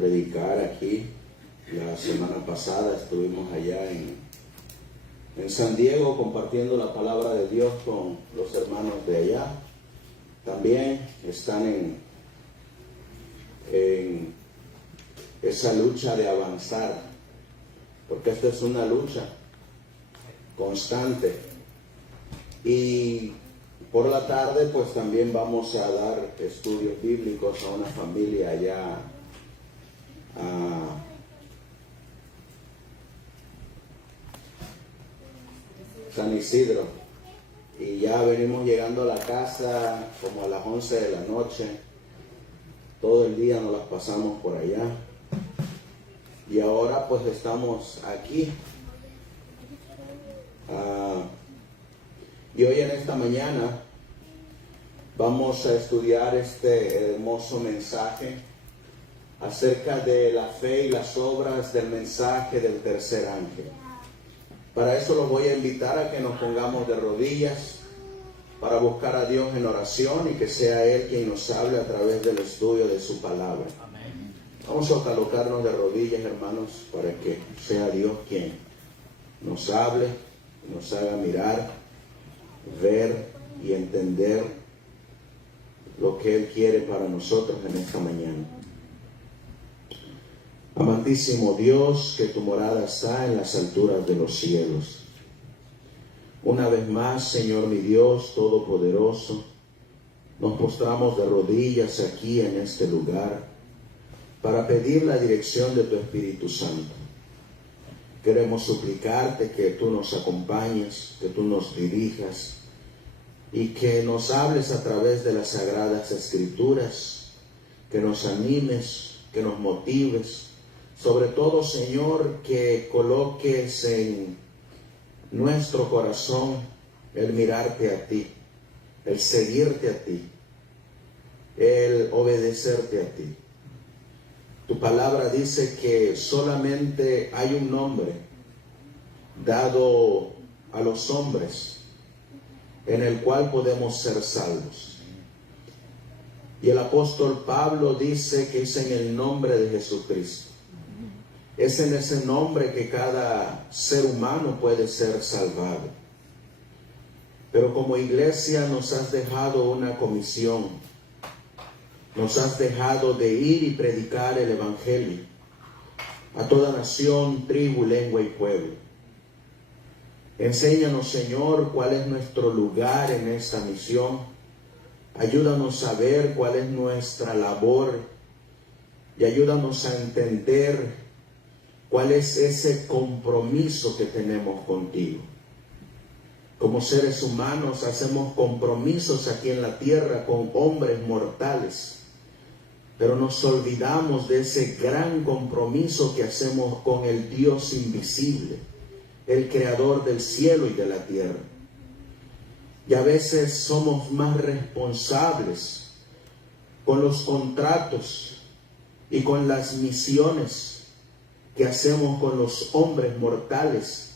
predicar aquí. La semana pasada estuvimos allá en San Diego compartiendo la palabra de Dios con los hermanos de allá. También están en esa lucha de avanzar, porque esta es una lucha constante. Y por la tarde pues también vamos a dar estudios bíblicos a una familia allá a San Isidro, y ya venimos llegando a la casa como a las 11 de la noche. Todo el día nos las pasamos por allá y ahora pues estamos aquí. Y hoy en esta mañana vamos a estudiar este hermoso mensaje acerca de la fe y las obras del mensaje del tercer ángel. Para eso los voy a invitar a que nos pongamos de rodillas para buscar a Dios en oración y que sea Él quien nos hable a través del estudio de su palabra. Amén. Vamos a colocarnos de rodillas, hermanos, para que sea Dios quien nos hable, nos haga mirar, ver y entender lo que Él quiere para nosotros en esta mañana. Amantísimo Dios, que tu morada está en las alturas de los cielos. Una vez más, Señor mi Dios Todopoderoso, nos postramos de rodillas aquí en este lugar para pedir la dirección de tu Espíritu Santo. Queremos suplicarte que tú nos acompañes, que tú nos dirijas y que nos hables a través de las Sagradas Escrituras, que nos animes, que nos motives. Sobre todo, Señor, que coloques en nuestro corazón el mirarte a ti, el seguirte a ti, el obedecerte a ti. Tu palabra dice que solamente hay un nombre dado a los hombres en el cual podemos ser salvos. Y el apóstol Pablo dice que es en el nombre de Jesucristo. Es en ese nombre que cada ser humano puede ser salvado. Pero como iglesia nos has dejado una comisión. Nos has dejado de ir y predicar el Evangelio a toda nación, tribu, lengua y pueblo. Enséñanos, Señor, cuál es nuestro lugar en esta misión. Ayúdanos a ver cuál es nuestra labor y ayúdanos a entender cuál es ese compromiso que tenemos contigo. Como seres humanos hacemos compromisos aquí en la tierra con hombres mortales, pero nos olvidamos de ese gran compromiso que hacemos con el Dios invisible, el creador del cielo y de la tierra. Y a veces somos más responsables con los contratos y con las misiones que hacemos con los hombres mortales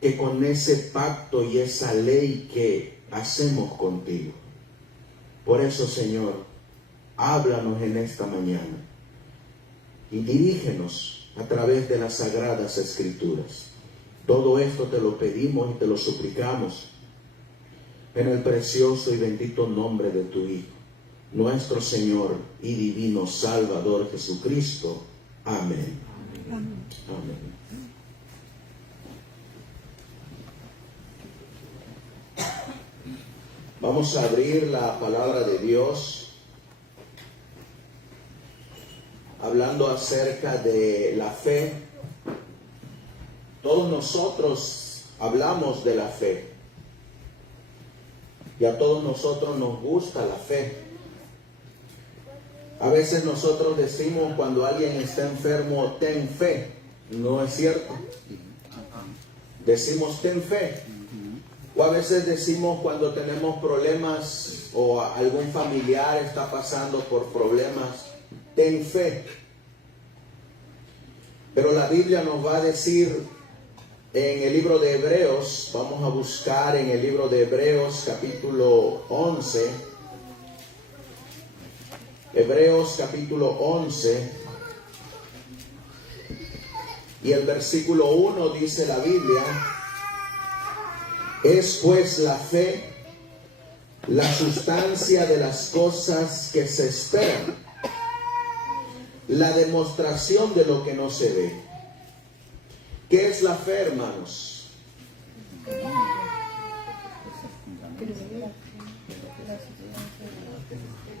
que con ese pacto y esa ley que hacemos contigo. Por eso, Señor, háblanos en esta mañana y dirígenos a través de las Sagradas Escrituras. Todo esto te lo pedimos y te lo suplicamos en el precioso y bendito nombre de tu Hijo, nuestro Señor y divino Salvador Jesucristo. Amén. Amén. Amén. Vamos a abrir la palabra de Dios hablando acerca de la fe. Todos nosotros hablamos de la fe y a todos nosotros nos gusta la fe. A veces nosotros decimos cuando alguien está enfermo, ten fe. No es cierto. Decimos ten fe. O a veces decimos cuando tenemos problemas o algún familiar está pasando por problemas, ten fe. Pero la Biblia nos va a decir en el libro de Hebreos, vamos a buscar en el libro de Hebreos capítulo 11, Hebreos capítulo 11, y el versículo 1 dice la Biblia: es pues la fe la sustancia de las cosas que se esperan, la demostración de lo que no se ve. ¿Qué es la fe, hermanos?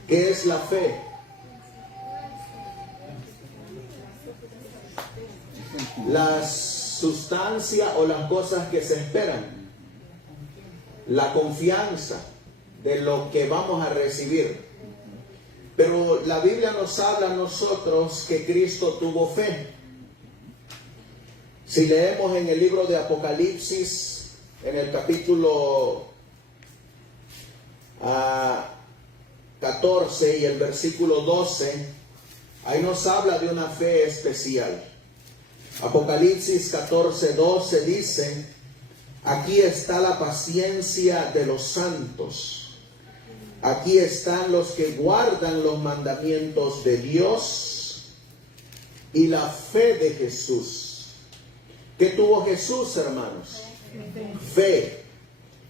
¿Qué es la fe? La sustancia o las cosas que se esperan, la confianza de lo que vamos a recibir. Pero la Biblia nos habla a nosotros que Cristo tuvo fe. Si leemos en el libro de Apocalipsis, en el capítulo 14 y el versículo 12, ahí nos habla de una fe especial. Apocalipsis 14:12 dice: aquí está la paciencia de los santos. Aquí están los que guardan los mandamientos de Dios y la fe de Jesús. ¿Qué tuvo Jesús, hermanos? Fe.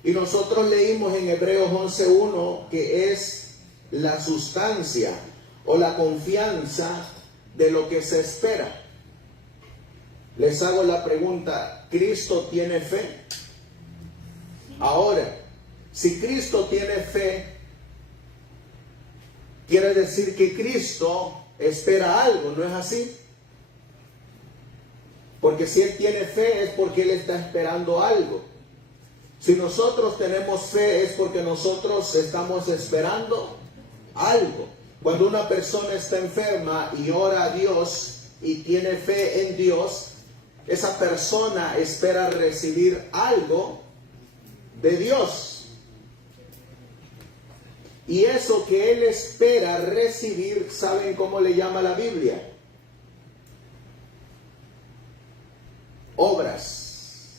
Y nosotros leímos en Hebreos 11:1 que es la sustancia o la confianza de lo que se espera. Les hago la pregunta: ¿Cristo tiene fe? Ahora, si Cristo tiene fe, quiere decir que Cristo espera algo, ¿no es así? Porque si Él tiene fe es porque Él está esperando algo. Si nosotros tenemos fe es porque nosotros estamos esperando algo. Cuando una persona está enferma y ora a Dios y tiene fe en Dios, esa persona espera recibir algo de Dios. Y eso que él espera recibir, ¿saben cómo le llama la Biblia? Obras.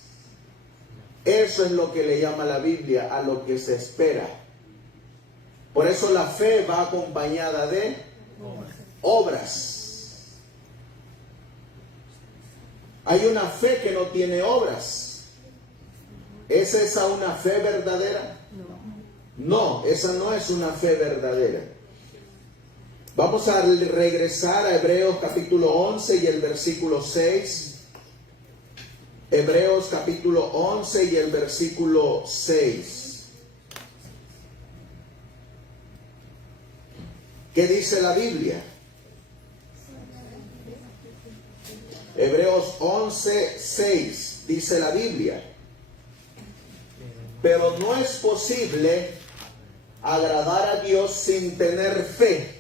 Eso es lo que le llama la Biblia a lo que se espera. Por eso la fe va acompañada de obras. Hay una fe que no tiene obras. ¿Es esa una fe verdadera? No, esa no es una fe verdadera. Vamos a regresar a Hebreos capítulo 11 y el versículo 6. Hebreos capítulo 11 y el versículo 6. ¿Qué dice la Biblia? Hebreos 11, 6 dice la Biblia: pero no es posible agradar a Dios sin tener fe.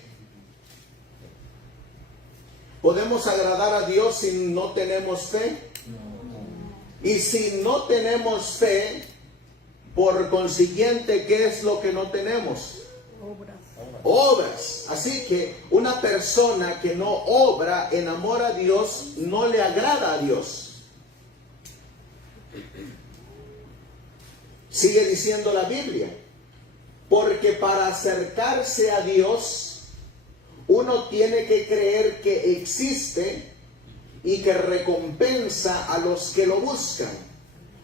¿Podemos agradar a Dios si no tenemos fe? Y si no tenemos fe, por consiguiente, ¿qué es lo que no tenemos? Obras. Así que una persona que no obra en amor a Dios no le agrada a Dios. Sigue diciendo la Biblia: porque para acercarse a Dios, uno tiene que creer que existe y que recompensa a los que lo buscan.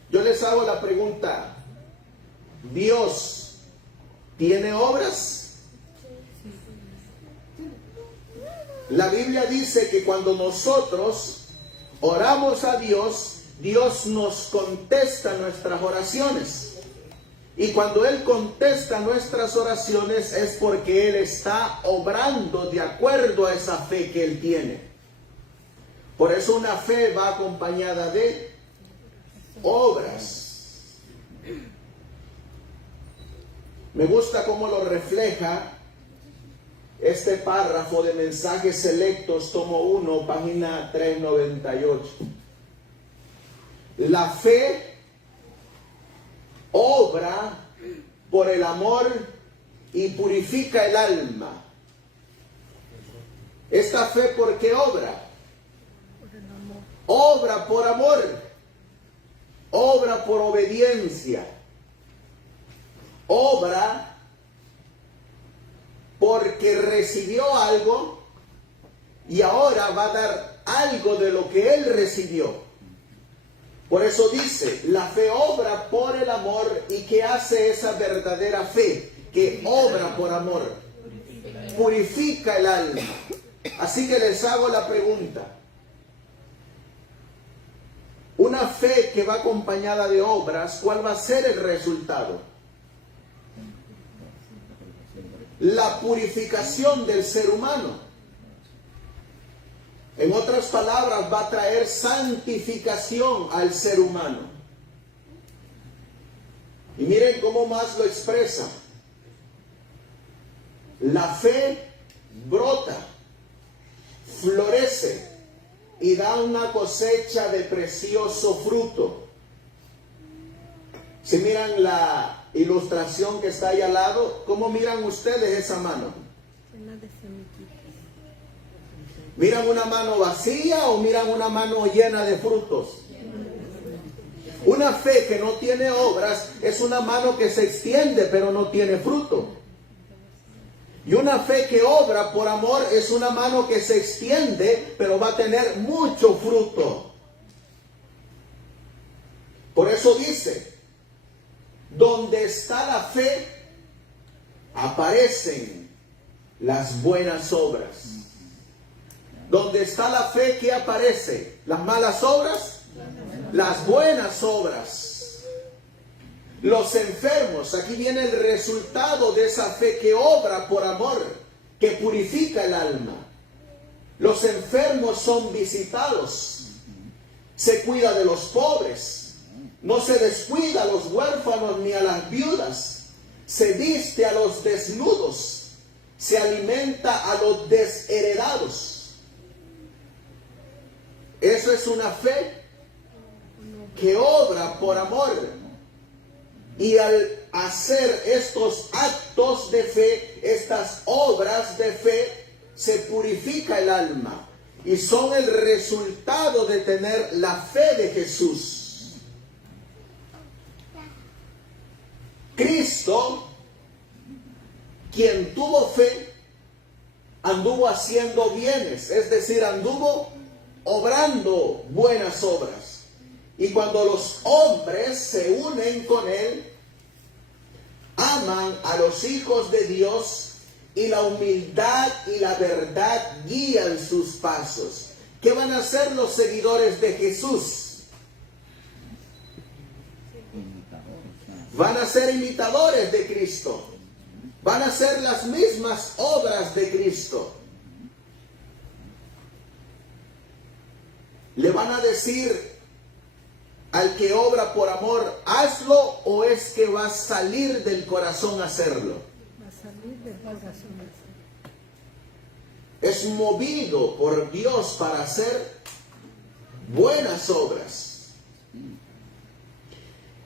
Yo les hago la pregunta: ¿Dios tiene obras? La Biblia dice que cuando nosotros oramos a Dios, Dios nos contesta nuestras oraciones. Y cuando Él contesta nuestras oraciones es porque Él está obrando de acuerdo a esa fe que Él tiene. Por eso una fe va acompañada de obras. Me gusta cómo lo refleja este párrafo de Mensajes Selectos, tomo 1, página 398. La fe obra por el amor y purifica el alma. Esta fe, ¿por qué obra? Obra por amor, obra por obediencia, obra porque recibió algo y ahora va a dar algo de lo que él recibió. Por eso dice, la fe obra por el amor. ¿Y qué hace esa verdadera fe? Que obra por amor. Purifica el alma. Así que les hago la pregunta. Una fe que va acompañada de obras, ¿cuál va a ser el resultado? La purificación del ser humano. En otras palabras, va a traer santificación al ser humano. Y miren cómo más lo expresa. La fe brota, florece y da una cosecha de precioso fruto. Si miran la ilustración que está ahí al lado, ¿cómo miran ustedes esa mano? ¿Miran una mano vacía o miran una mano llena de frutos? Una fe que no tiene obras es una mano que se extiende pero no tiene fruto. Y una fe que obra por amor es una mano que se extiende pero va a tener mucho fruto. Por eso dice, donde está la fe, aparecen las buenas obras. Donde está la fe, ¿qué aparece? ¿Las malas obras? Las buenas obras. Los enfermos, aquí viene el resultado de esa fe que obra por amor, que purifica el alma. Los enfermos son visitados. Se cuida de los pobres. No se descuida a los huérfanos ni a las viudas. Se viste a los desnudos. Se alimenta a los desheredados. Eso es una fe que obra por amor. Y al hacer estos actos de fe, estas obras de fe, se purifica el alma. Y son el resultado de tener la fe de Jesús. Cristo, quien tuvo fe, anduvo haciendo bienes, es decir, anduvo obrando buenas obras. Y cuando los hombres se unen con él, aman a los hijos de Dios y la humildad y la verdad guían sus pasos. ¿Qué van a hacer los seguidores de Jesús? Van a ser imitadores de Cristo. Van a hacer las mismas obras de Cristo. Le van a decir al que obra por amor, hazlo, o es que va a salir del corazón a hacerlo. Va a salir del corazón a hacerlo. Es movido por Dios para hacer buenas obras.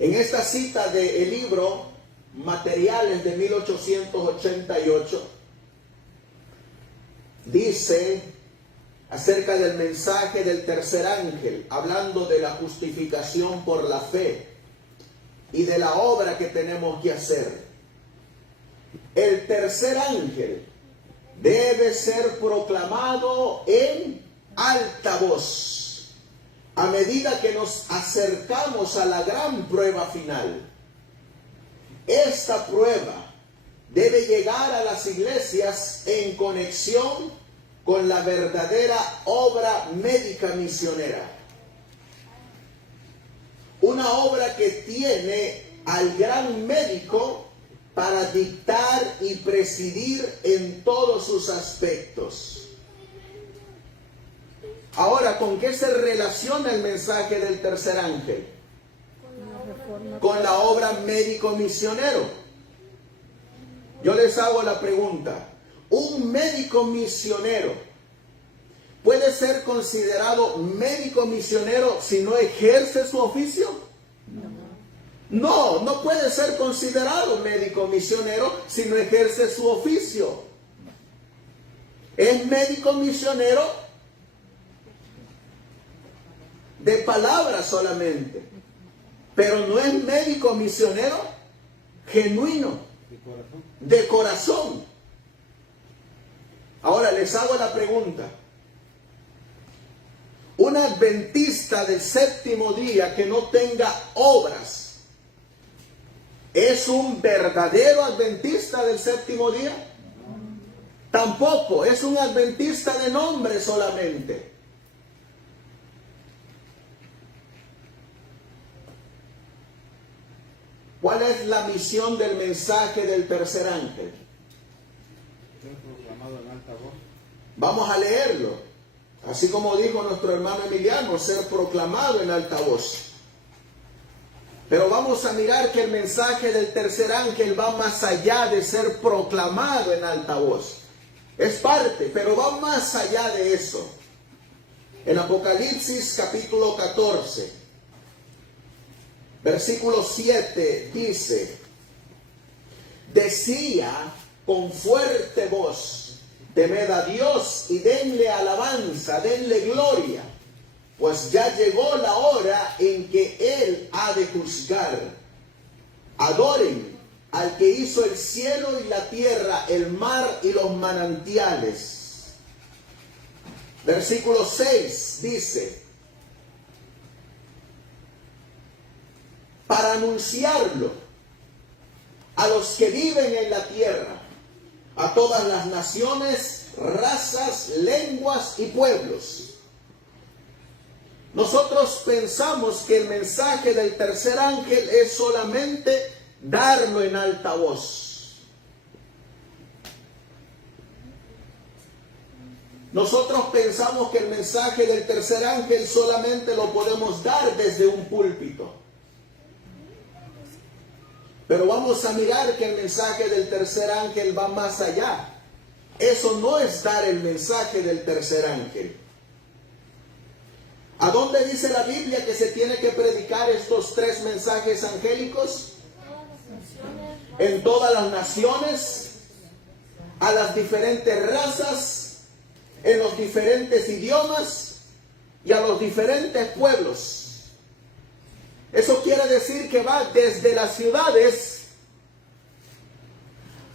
En esta cita del libro Materiales de 1888, dice acerca del mensaje del tercer ángel, hablando de la justificación por la fe y de la obra que tenemos que hacer. El tercer ángel debe ser proclamado en alta voz a medida que nos acercamos a la gran prueba final. Esta prueba debe llegar a las iglesias en conexión con la verdadera obra médica misionera. Una obra que tiene al gran médico para dictar y presidir en todos sus aspectos. Ahora, ¿con qué se relaciona el mensaje del tercer ángel? Con la obra médico misionero. Yo les hago la pregunta. ¿Un médico misionero puede ser considerado médico misionero si no ejerce su oficio? No, no puede ser considerado médico misionero si no ejerce su oficio. Es médico misionero de palabra solamente, pero no es médico misionero genuino, de corazón. Ahora les hago la pregunta, adventista del séptimo día que no tenga obras, ¿es un verdadero adventista del séptimo día? Tampoco, es un adventista de nombre solamente. ¿Cuál es la misión del mensaje del tercer ángel? Ser proclamado en alta voz. Vamos a leerlo. Así como dijo nuestro hermano Emiliano, ser proclamado en alta voz. Pero vamos a mirar que el mensaje del tercer ángel va más allá de ser proclamado en alta voz. Es parte, pero va más allá de eso. En Apocalipsis capítulo 14, versículo 7 dice: decía con fuerte voz, temed a Dios y denle alabanza, denle gloria, pues ya llegó la hora en que Él ha de juzgar. Adoren al que hizo el cielo y la tierra, el mar y los manantiales. Versículo 6 dice: para anunciarlo a los que viven en la tierra, a todas las naciones, razas, lenguas y pueblos. Nosotros pensamos que el mensaje del tercer ángel es solamente darlo en alta voz. Nosotros pensamos que el mensaje del tercer ángel solamente lo podemos dar desde un púlpito. Pero vamos a mirar que el mensaje del tercer ángel va más allá. Eso no es dar el mensaje del tercer ángel. ¿A dónde dice la Biblia que se tiene que predicar estos tres mensajes angélicos? En todas las naciones, a las diferentes razas, en los diferentes idiomas y a los diferentes pueblos. Eso quiere decir que va desde las ciudades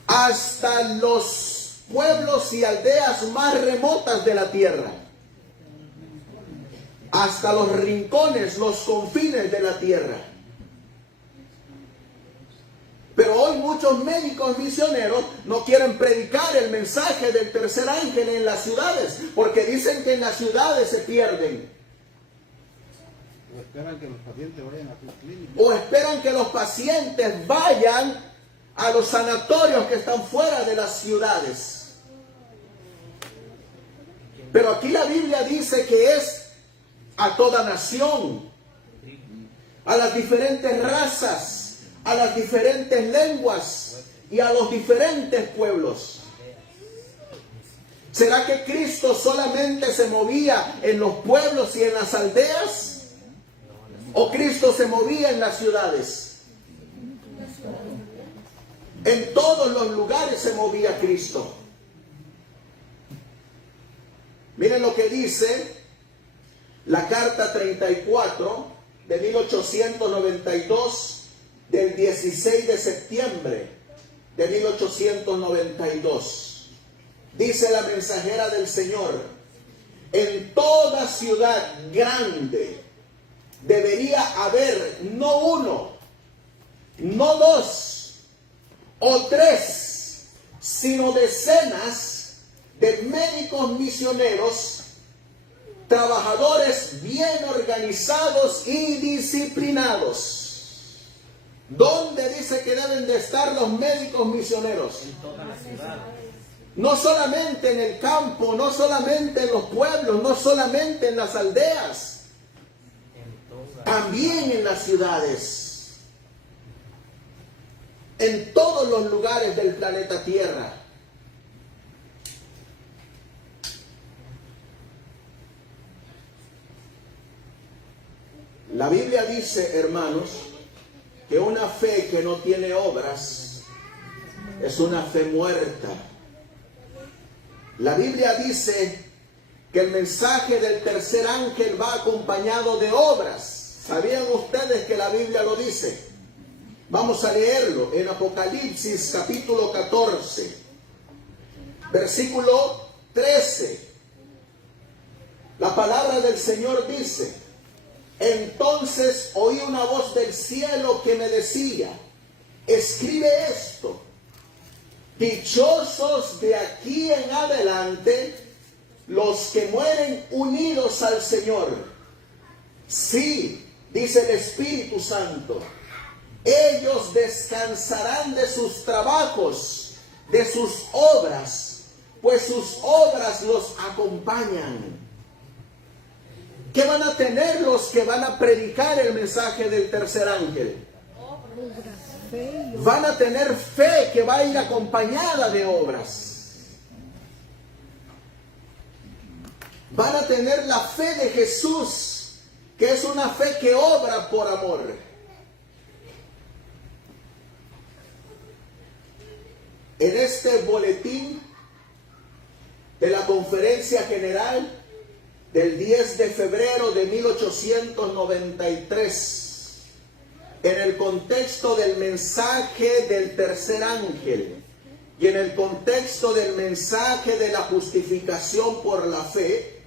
hasta los pueblos y aldeas más remotas de la tierra, hasta los rincones, los confines de la tierra. Pero hoy muchos médicos misioneros no quieren predicar el mensaje del tercer ángel en las ciudades, porque dicen que en las ciudades se pierden. O esperan que los pacientes vayan a sus clínicas. O esperan que los pacientes vayan a los sanatorios que están fuera de las ciudades. Pero aquí la Biblia dice que es a toda nación, a las diferentes razas, a las diferentes lenguas y a los diferentes pueblos. ¿Será que Cristo solamente se movía en los pueblos y en las aldeas? ¿O Cristo se movía en las ciudades? En todos los lugares se movía Cristo. Miren lo que dice la carta 34 de 1892, del 16 de septiembre de 1892. Dice la mensajera del Señor: en toda ciudad grande debería haber no uno, no dos o tres, sino decenas de médicos misioneros, trabajadores bien organizados y disciplinados. ¿Dónde dice que deben de estar los médicos misioneros? En toda la ciudad. No solamente en el campo, no solamente en los pueblos, no solamente en las aldeas, también en las ciudades, en todos los lugares del planeta Tierra. La Biblia dice, hermanos, que una fe que no tiene obras es una fe muerta. La Biblia dice que el mensaje del tercer ángel va acompañado de obras. ¿Sabían ustedes que la Biblia lo dice? Vamos a leerlo en Apocalipsis capítulo 14, versículo 13. La palabra del Señor dice: entonces oí una voz del cielo que me decía, escribe esto: dichosos de aquí en adelante los que mueren unidos al Señor. Sí, dice el Espíritu Santo, ellos descansarán de sus trabajos, de sus obras, pues sus obras los acompañan. ¿Qué van a tener los que van a predicar el mensaje del tercer ángel? Van a tener fe que va a ir acompañada de obras. Van a tener la fe de Jesús, que es una fe que obra por amor. En este boletín de la Conferencia General del 10 de febrero de 1893, en el contexto del mensaje del tercer ángel y en el contexto del mensaje de la justificación por la fe,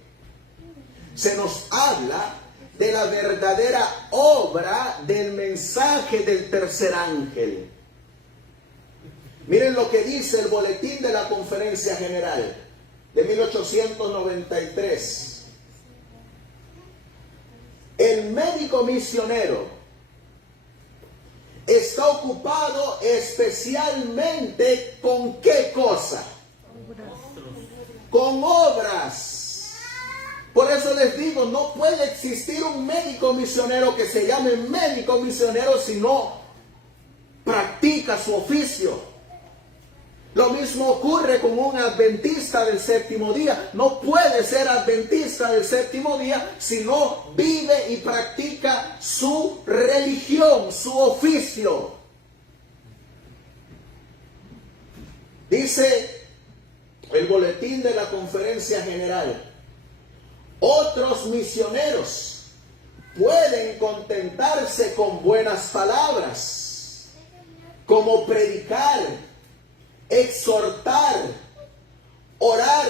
se nos habla de la verdadera obra del mensaje del tercer ángel. Miren lo que dice el boletín de la Conferencia General de 1893. El médico misionero está ocupado especialmente ¿con qué cosa? Con obras. Por eso les digo, no puede existir un médico misionero que se llame médico misionero si no practica su oficio. Lo mismo ocurre con un adventista del séptimo día. No puede ser adventista del séptimo día si no vive y practica su religión, su oficio. Dice el boletín de la Conferencia General: otros misioneros pueden contentarse con buenas palabras, como predicar, exhortar, orar,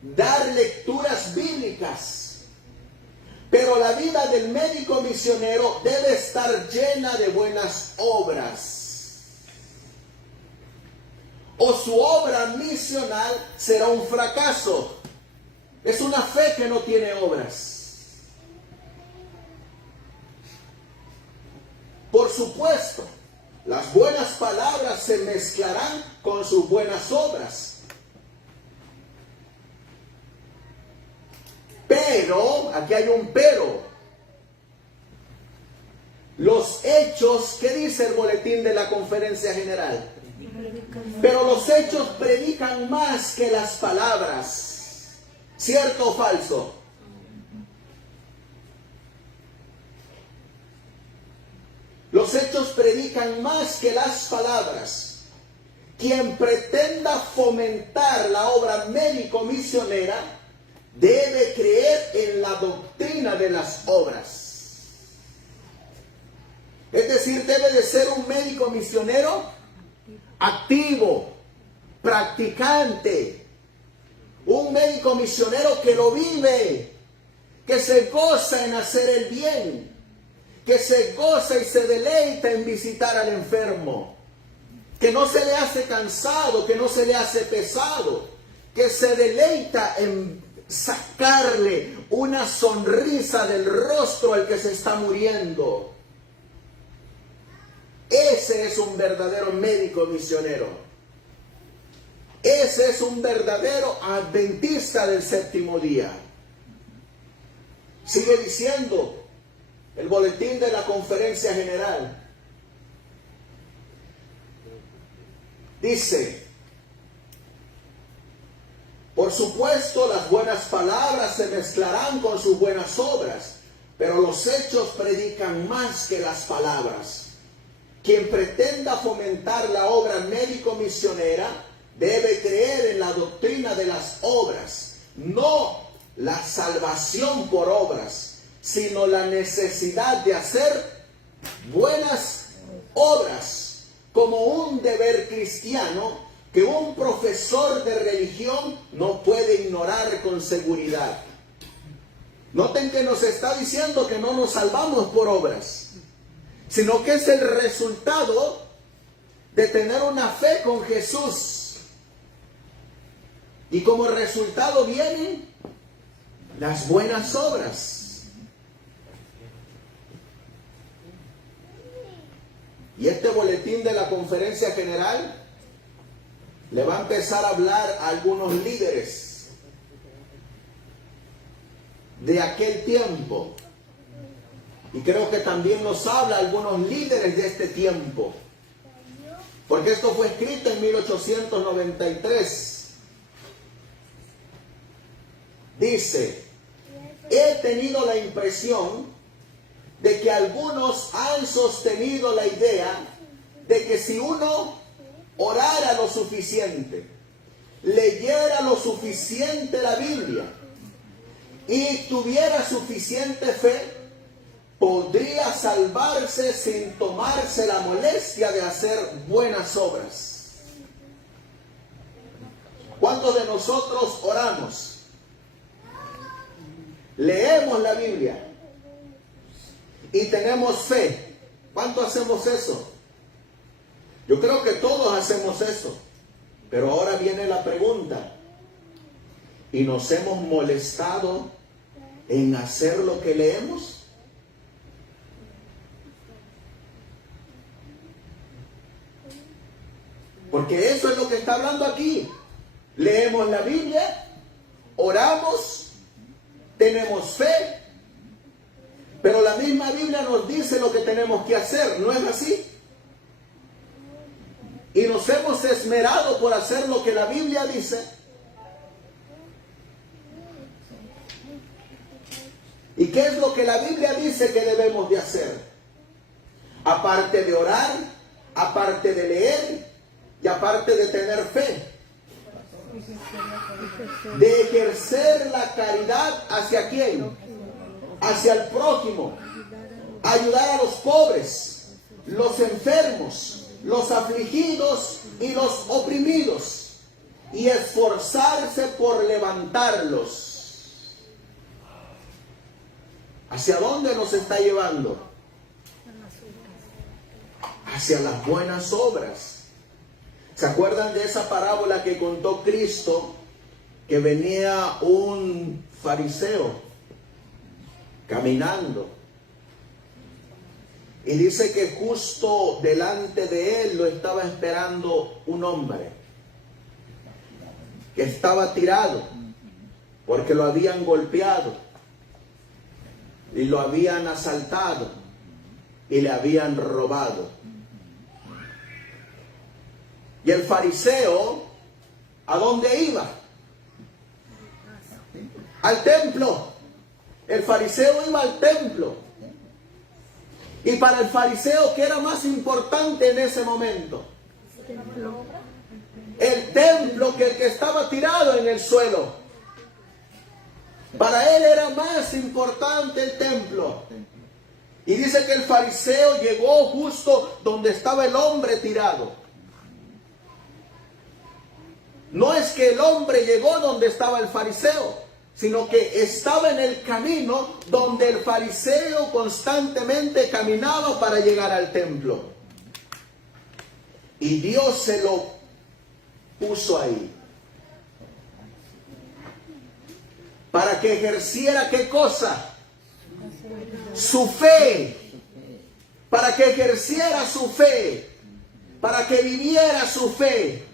dar lecturas bíblicas. Pero la vida del médico misionero debe estar llena de buenas obras, o su obra misional será un fracaso. Es una fe que no tiene obras. Por supuesto, las buenas palabras se mezclarán con sus buenas obras. Pero, aquí hay un pero. Los hechos, ¿qué dice el boletín de la Conferencia General? Pero los hechos predican más que las palabras. ¿Cierto o falso? Los hechos predican más que las palabras. Quien pretenda fomentar la obra médico-misionera debe creer en la doctrina de las obras. Es decir, debe de ser un médico misionero activo, practicante. Un médico misionero que lo vive, que se goza en hacer el bien, que se goza y se deleita en visitar al enfermo, que no se le hace cansado, que no se le hace pesado, que se deleita en sacarle una sonrisa del rostro al que se está muriendo. Ese es un verdadero médico misionero. Ese es un verdadero adventista del séptimo día. Sigue diciendo el boletín de la Conferencia General. Dice: por supuesto, las buenas palabras se mezclarán con sus buenas obras, pero los hechos predican más que las palabras. Quien pretenda fomentar la obra médico-misionera debe creer en la doctrina de las obras, no la salvación por obras, sino la necesidad de hacer buenas obras como un deber cristiano que un profesor de religión no puede ignorar con seguridad. Noten que nos está diciendo que no nos salvamos por obras, sino que es el resultado de tener una fe con Jesús. Y como resultado vienen las buenas obras. Y este boletín de la conferencia general le va a empezar a hablar a algunos líderes de aquel tiempo. Y creo que también nos habla a algunos líderes de este tiempo. Porque esto fue escrito en 1893. Dice, he tenido la impresión de que algunos han sostenido la idea de que si uno orara lo suficiente, leyera lo suficiente la Biblia y tuviera suficiente fe, podría salvarse sin tomarse la molestia de hacer buenas obras. ¿Cuántos de nosotros oramos? Leemos la Biblia y tenemos fe. ¿Cuánto hacemos eso? Yo creo que todos hacemos eso. Pero ahora viene la pregunta. ¿Y nos hemos molestado en hacer lo que leemos? Porque eso es lo que está hablando aquí. Leemos la Biblia, oramos, tenemos fe, pero la misma Biblia nos dice lo que tenemos que hacer, ¿no es así? Y nos hemos esmerado por hacer lo que la Biblia dice. ¿Y qué es lo que la Biblia dice que debemos de hacer? Aparte de orar, aparte de leer y aparte de tener fe, de ejercer la caridad ¿hacia quién? Hacia el prójimo, ayudar a los pobres, los enfermos, los afligidos y los oprimidos, y esforzarse por levantarlos. ¿Hacia dónde nos está llevando? Hacia las buenas obras. ¿Se acuerdan de esa parábola que contó Cristo? Que venía un fariseo caminando. Y dice que justo delante de él lo estaba esperando un hombre que estaba tirado porque lo habían golpeado y lo habían asaltado y le habían robado. Y el fariseo, ¿a dónde iba? Al templo. El fariseo iba al templo. Y para el fariseo, ¿qué era más importante en ese momento? El templo que el que estaba tirado en el suelo. Para él era más importante el templo. Y dice que el fariseo llegó justo donde estaba el hombre tirado. No es que el hombre llegó donde estaba el fariseo, sino que estaba en el camino donde el fariseo constantemente caminaba para llegar al templo. Y Dios se lo puso ahí. Para que ejerciera ¿qué cosa? Su fe. Para que ejerciera su fe. Para que viviera su fe.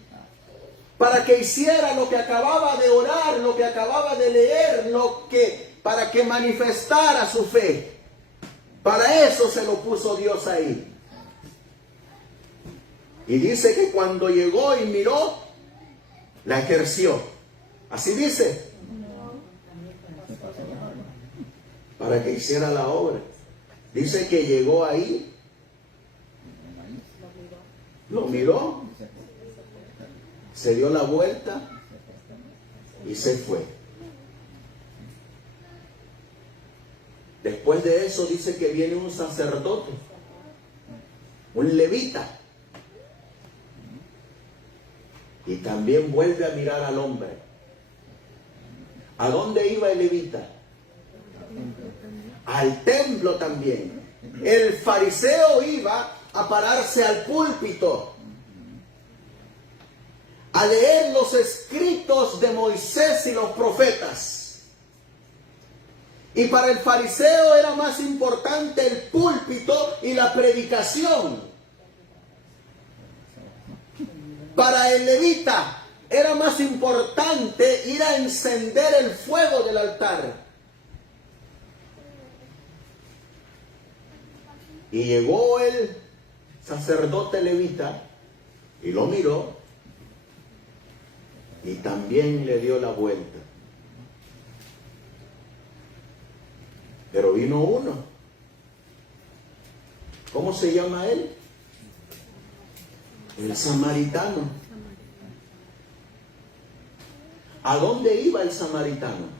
Para que hiciera lo que acababa de orar, lo que acababa de leer, para que manifestara su fe. Para eso se lo puso Dios ahí. Y dice que cuando llegó y miró, la ejerció. Así dice. Para que hiciera la obra. Dice que llegó ahí, lo miró, se dio la vuelta y se fue. Después de eso dice que viene un sacerdote, un levita, y también vuelve a mirar al hombre. ¿A dónde iba el levita? al templo también. El fariseo iba a pararse al púlpito, a leer los escritos de Moisés y los profetas. Y para el fariseo era más importante el púlpito y la predicación. Para el levita era más importante ir a encender el fuego del altar. Y llegó el sacerdote levita y lo miró y también le dio la vuelta. Pero vino uno. ¿Cómo se llama él? El samaritano. ¿A dónde iba el samaritano?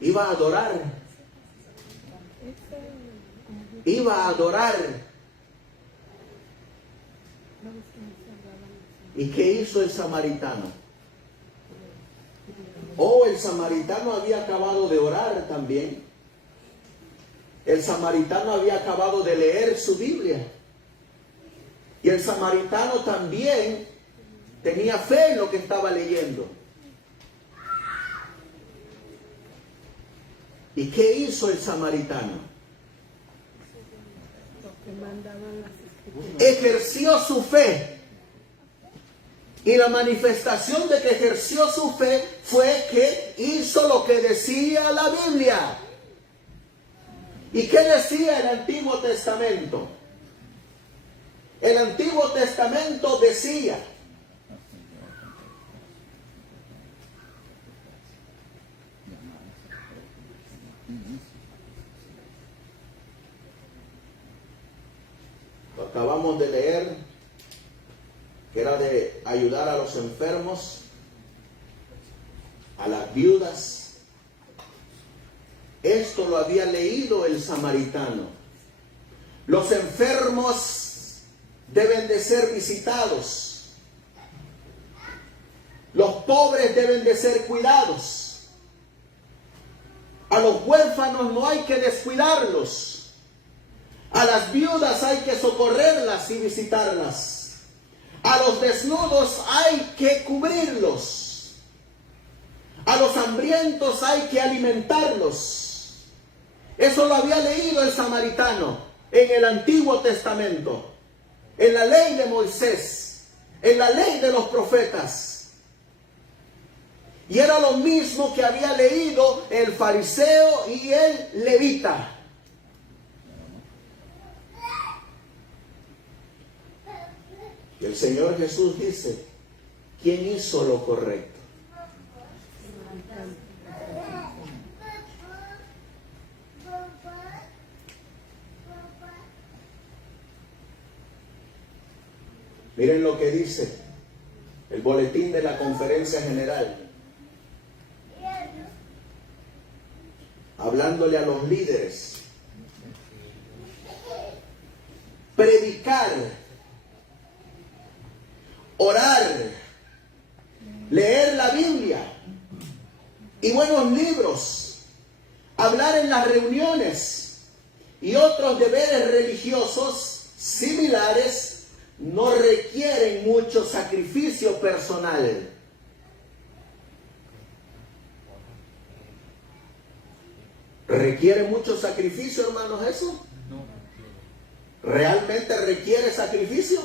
Iba a adorar. Iba a adorar. ¿Y qué hizo el samaritano? El samaritano había acabado de orar también. El samaritano había acabado de leer su Biblia. Y el samaritano también tenía fe en lo que estaba leyendo. ¿Y qué hizo el samaritano? Ejerció su fe. Y la manifestación de que ejerció su fe fue que hizo lo que decía la Biblia. ¿Y qué decía el Antiguo Testamento? El Antiguo Testamento decía: lo acabamos de leer, que era de ayudar a los enfermos, a las viudas. Esto lo había leído el samaritano. Los enfermos deben de ser visitados. Los pobres deben de ser cuidados. A los huérfanos no hay que descuidarlos. A las viudas hay que socorrerlas y visitarlas. A los desnudos hay que cubrirlos. A los hambrientos hay que alimentarlos. Eso lo había leído el samaritano en el Antiguo Testamento, en la ley de Moisés, en la ley de los profetas. Y era lo mismo que había leído el fariseo y el levita. Y el Señor Jesús dice: ¿quién hizo lo correcto? Miren lo que dice el boletín de la Conferencia General, hablándole a los líderes: predicar, orar, leer la Biblia y buenos libros, hablar en las reuniones y otros deberes religiosos similares no requieren mucho sacrificio personal. ¿Requiere mucho sacrificio, hermanos, eso? ¿Realmente requiere sacrificio?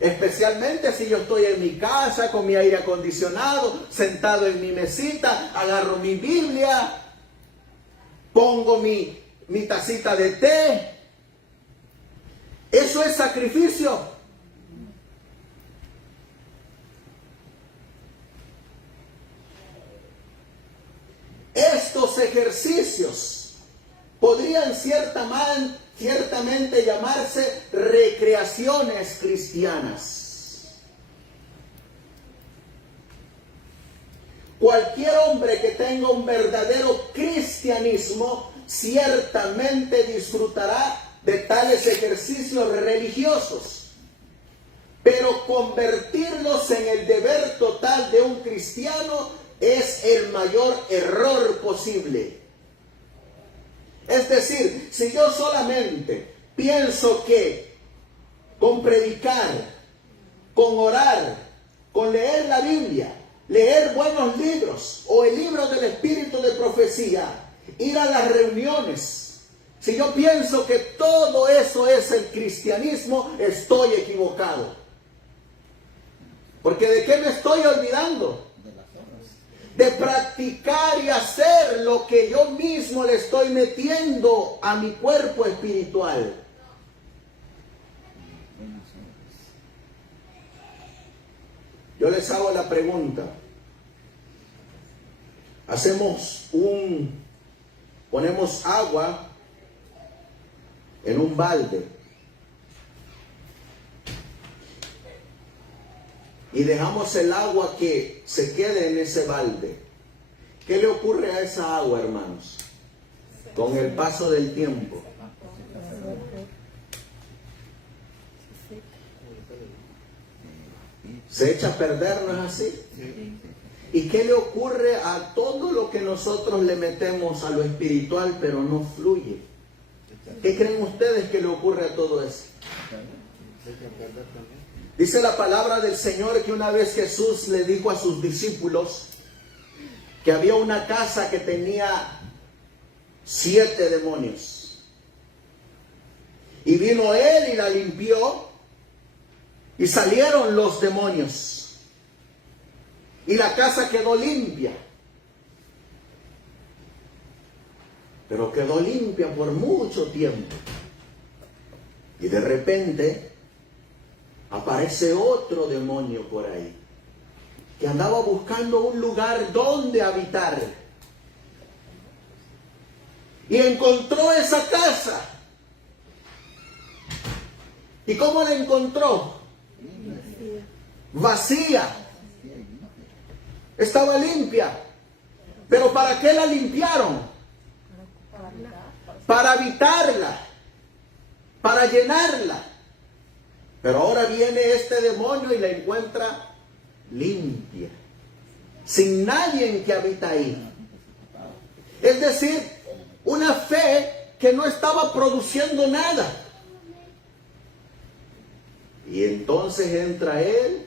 Especialmente si yo estoy en mi casa con mi aire acondicionado, sentado en mi mesita, agarro mi Biblia, pongo mi tacita de té. ¿Eso es sacrificio? Estos ejercicios podrían ciertamente llamarse recreaciones cristianas. Cualquier hombre que tenga un verdadero cristianismo ciertamente disfrutará de tales ejercicios religiosos. Pero convertirlos en el deber total de un cristiano es el mayor error posible. Es decir, si yo solamente pienso que con predicar, con orar, con leer la Biblia, leer buenos libros o el libro del Espíritu de Profecía, ir a las reuniones, si yo pienso que todo eso es el cristianismo, estoy equivocado. Porque ¿de qué me estoy olvidando? De practicar y hacer lo que yo mismo le estoy metiendo a mi cuerpo espiritual. Yo les hago la pregunta. Ponemos agua en un balde y dejamos el agua que se quede en ese balde. ¿Qué le ocurre a esa agua, hermanos? Con el paso del tiempo. Se echa a perder, ¿no es así? ¿Y qué le ocurre a todo lo que nosotros le metemos a lo espiritual, pero no fluye? ¿Qué creen ustedes que le ocurre a todo eso? Dice la palabra del Señor que una vez Jesús le dijo a sus discípulos que había una casa que tenía 7 demonios. Y vino Él y la limpió y salieron los demonios. Y la casa quedó limpia. Pero quedó limpia por mucho tiempo. Y de repente aparece otro demonio por ahí, que andaba buscando un lugar donde habitar. Y encontró esa casa. ¿Y cómo la encontró? Vacía. Estaba limpia. ¿Pero para qué la limpiaron? Para habitarla, para llenarla. Pero ahora viene este demonio y la encuentra limpia, sin nadie que habita ahí. Es decir, una fe que no estaba produciendo nada. Y entonces entra él,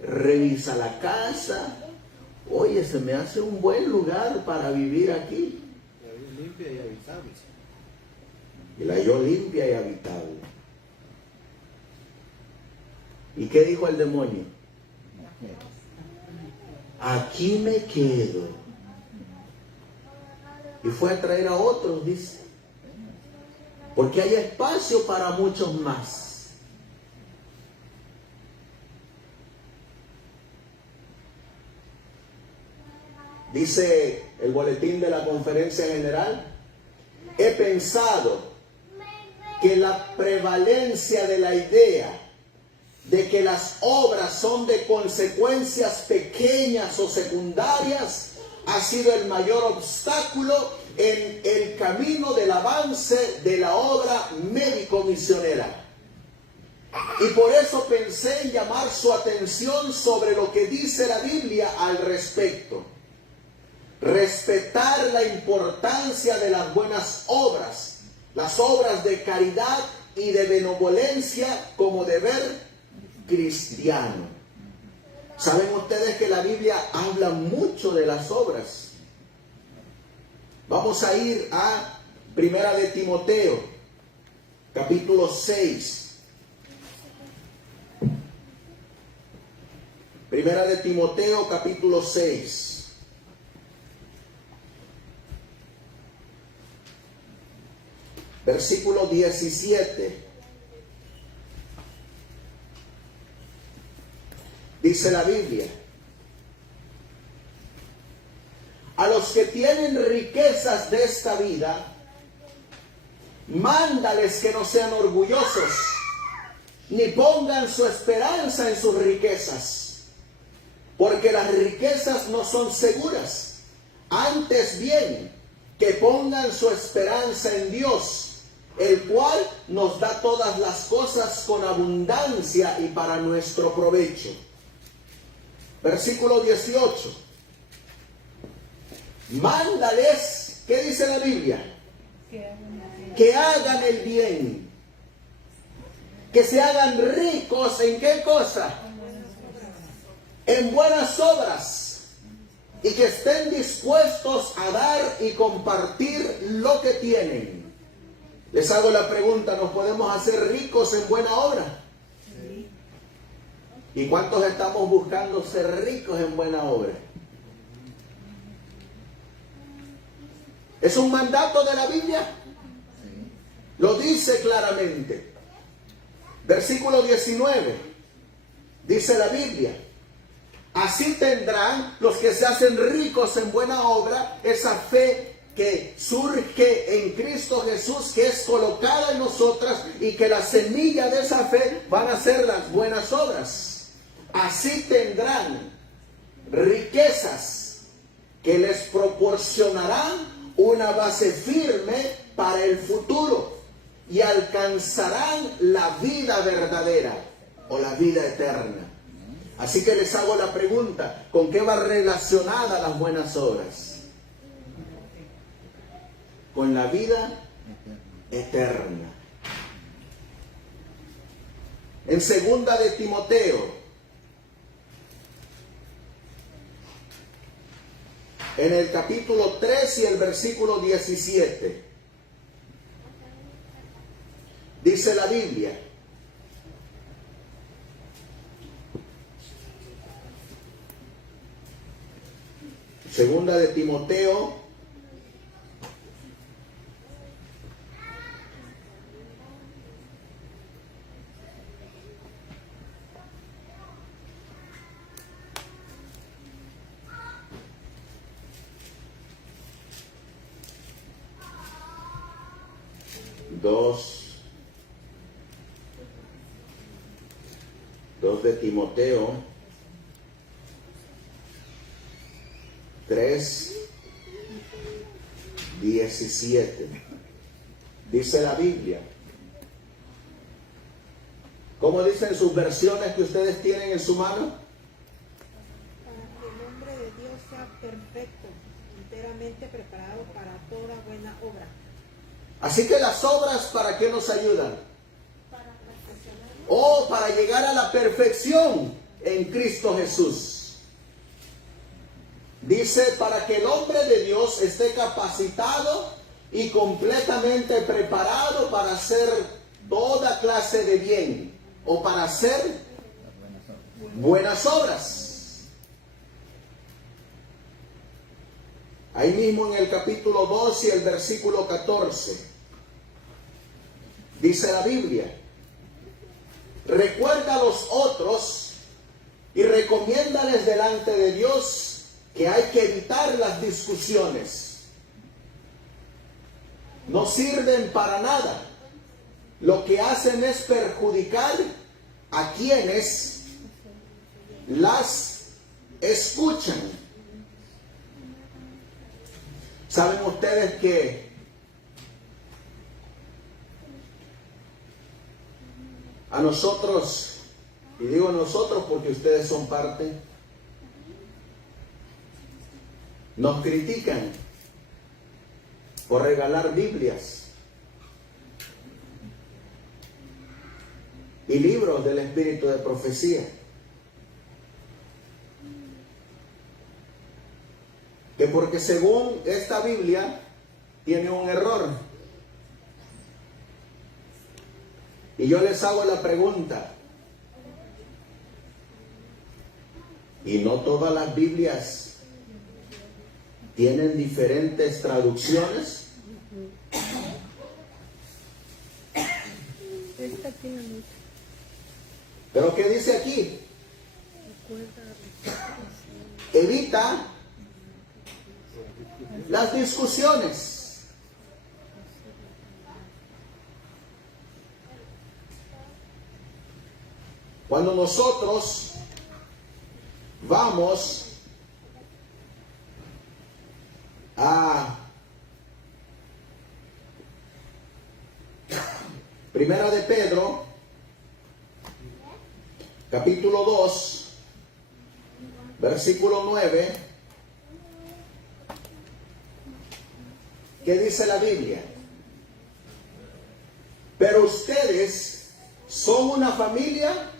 revisa la casa. Oye, se me hace un buen lugar para vivir aquí. La halló limpia y habitable. Y la halló limpia y habitable. ¿Y qué dijo el demonio? Aquí me quedo. Y fue a traer a otros, dice. Porque hay espacio para muchos más. Dice el boletín de la Conferencia General: he pensado que la prevalencia de la idea de que las obras son de consecuencias pequeñas o secundarias ha sido el mayor obstáculo en el camino del avance de la obra médico-misionera. Y por eso pensé en llamar su atención sobre lo que dice la Biblia al respecto. Respetar la importancia de las buenas obras, las obras de caridad y de benevolencia como deber cristiano. ¿Saben ustedes que la Biblia habla mucho de las obras? Vamos a ir a Primera de Timoteo, capítulo 6. Primera de Timoteo, capítulo 6. Versículo 17. Dice la Biblia: a los que tienen riquezas de esta vida, mándales que no sean orgullosos, ni pongan su esperanza en sus riquezas, porque las riquezas no son seguras. Antes bien, que pongan su esperanza en Dios, el cual nos da todas las cosas con abundancia y para nuestro provecho. Versículo 18. Mándales, ¿qué dice la Biblia? Que hagan el bien. Que se hagan ricos, ¿en qué cosa? En buenas obras. Y que estén dispuestos a dar y compartir lo que tienen. Les hago la pregunta, ¿nos podemos hacer ricos en buena obra? Sí. ¿Y cuántos estamos buscando ser ricos en buena obra? ¿Es un mandato de la Biblia? Sí. Lo dice claramente. Versículo 19. Dice la Biblia: así tendrán los que se hacen ricos en buena obra esa fe que surge en Cristo Jesús, que es colocada en nosotras, y que la semilla de esa fe van a ser las buenas obras. Así tendrán riquezas que les proporcionarán una base firme para el futuro y alcanzarán la vida verdadera o la vida eterna. Así que les hago la pregunta, ¿con qué va relacionada las buenas obras? Con la vida eterna. En segunda de Timoteo, en el capítulo 3 y el versículo 17, dice la Biblia: segunda de Timoteo, dos de Timoteo 3:17. Dice la Biblia. ¿Cómo dicen sus versiones que ustedes tienen en su mano? Para que el hombre de Dios sea perfecto, enteramente preparado para toda buena obra. Así que las obras, ¿para qué nos ayudan? Para llegar a la perfección en Cristo Jesús. Dice, para que el hombre de Dios esté capacitado y completamente preparado para hacer toda clase de bien, o para hacer buenas obras. Ahí mismo en el capítulo 2 y el versículo 14, dice la Biblia: recuerda a los otros y recomiéndales delante de Dios que hay que evitar las discusiones. No sirven para nada. Lo que hacen es perjudicar a quienes las escuchan. ¿Saben ustedes que a nosotros, y digo nosotros porque ustedes son parte, nos critican por regalar Biblias y libros del espíritu de profecía? Que porque según esta Biblia tiene un error. Y yo les hago la pregunta: ¿y no todas las Biblias tienen diferentes traducciones? Esta tiene mucho. ¿Pero qué dice aquí? Evita las discusiones. Cuando nosotros vamos a capítulo 2, versículo 9. ¿Qué dice la Biblia? Pero ustedes son una familia,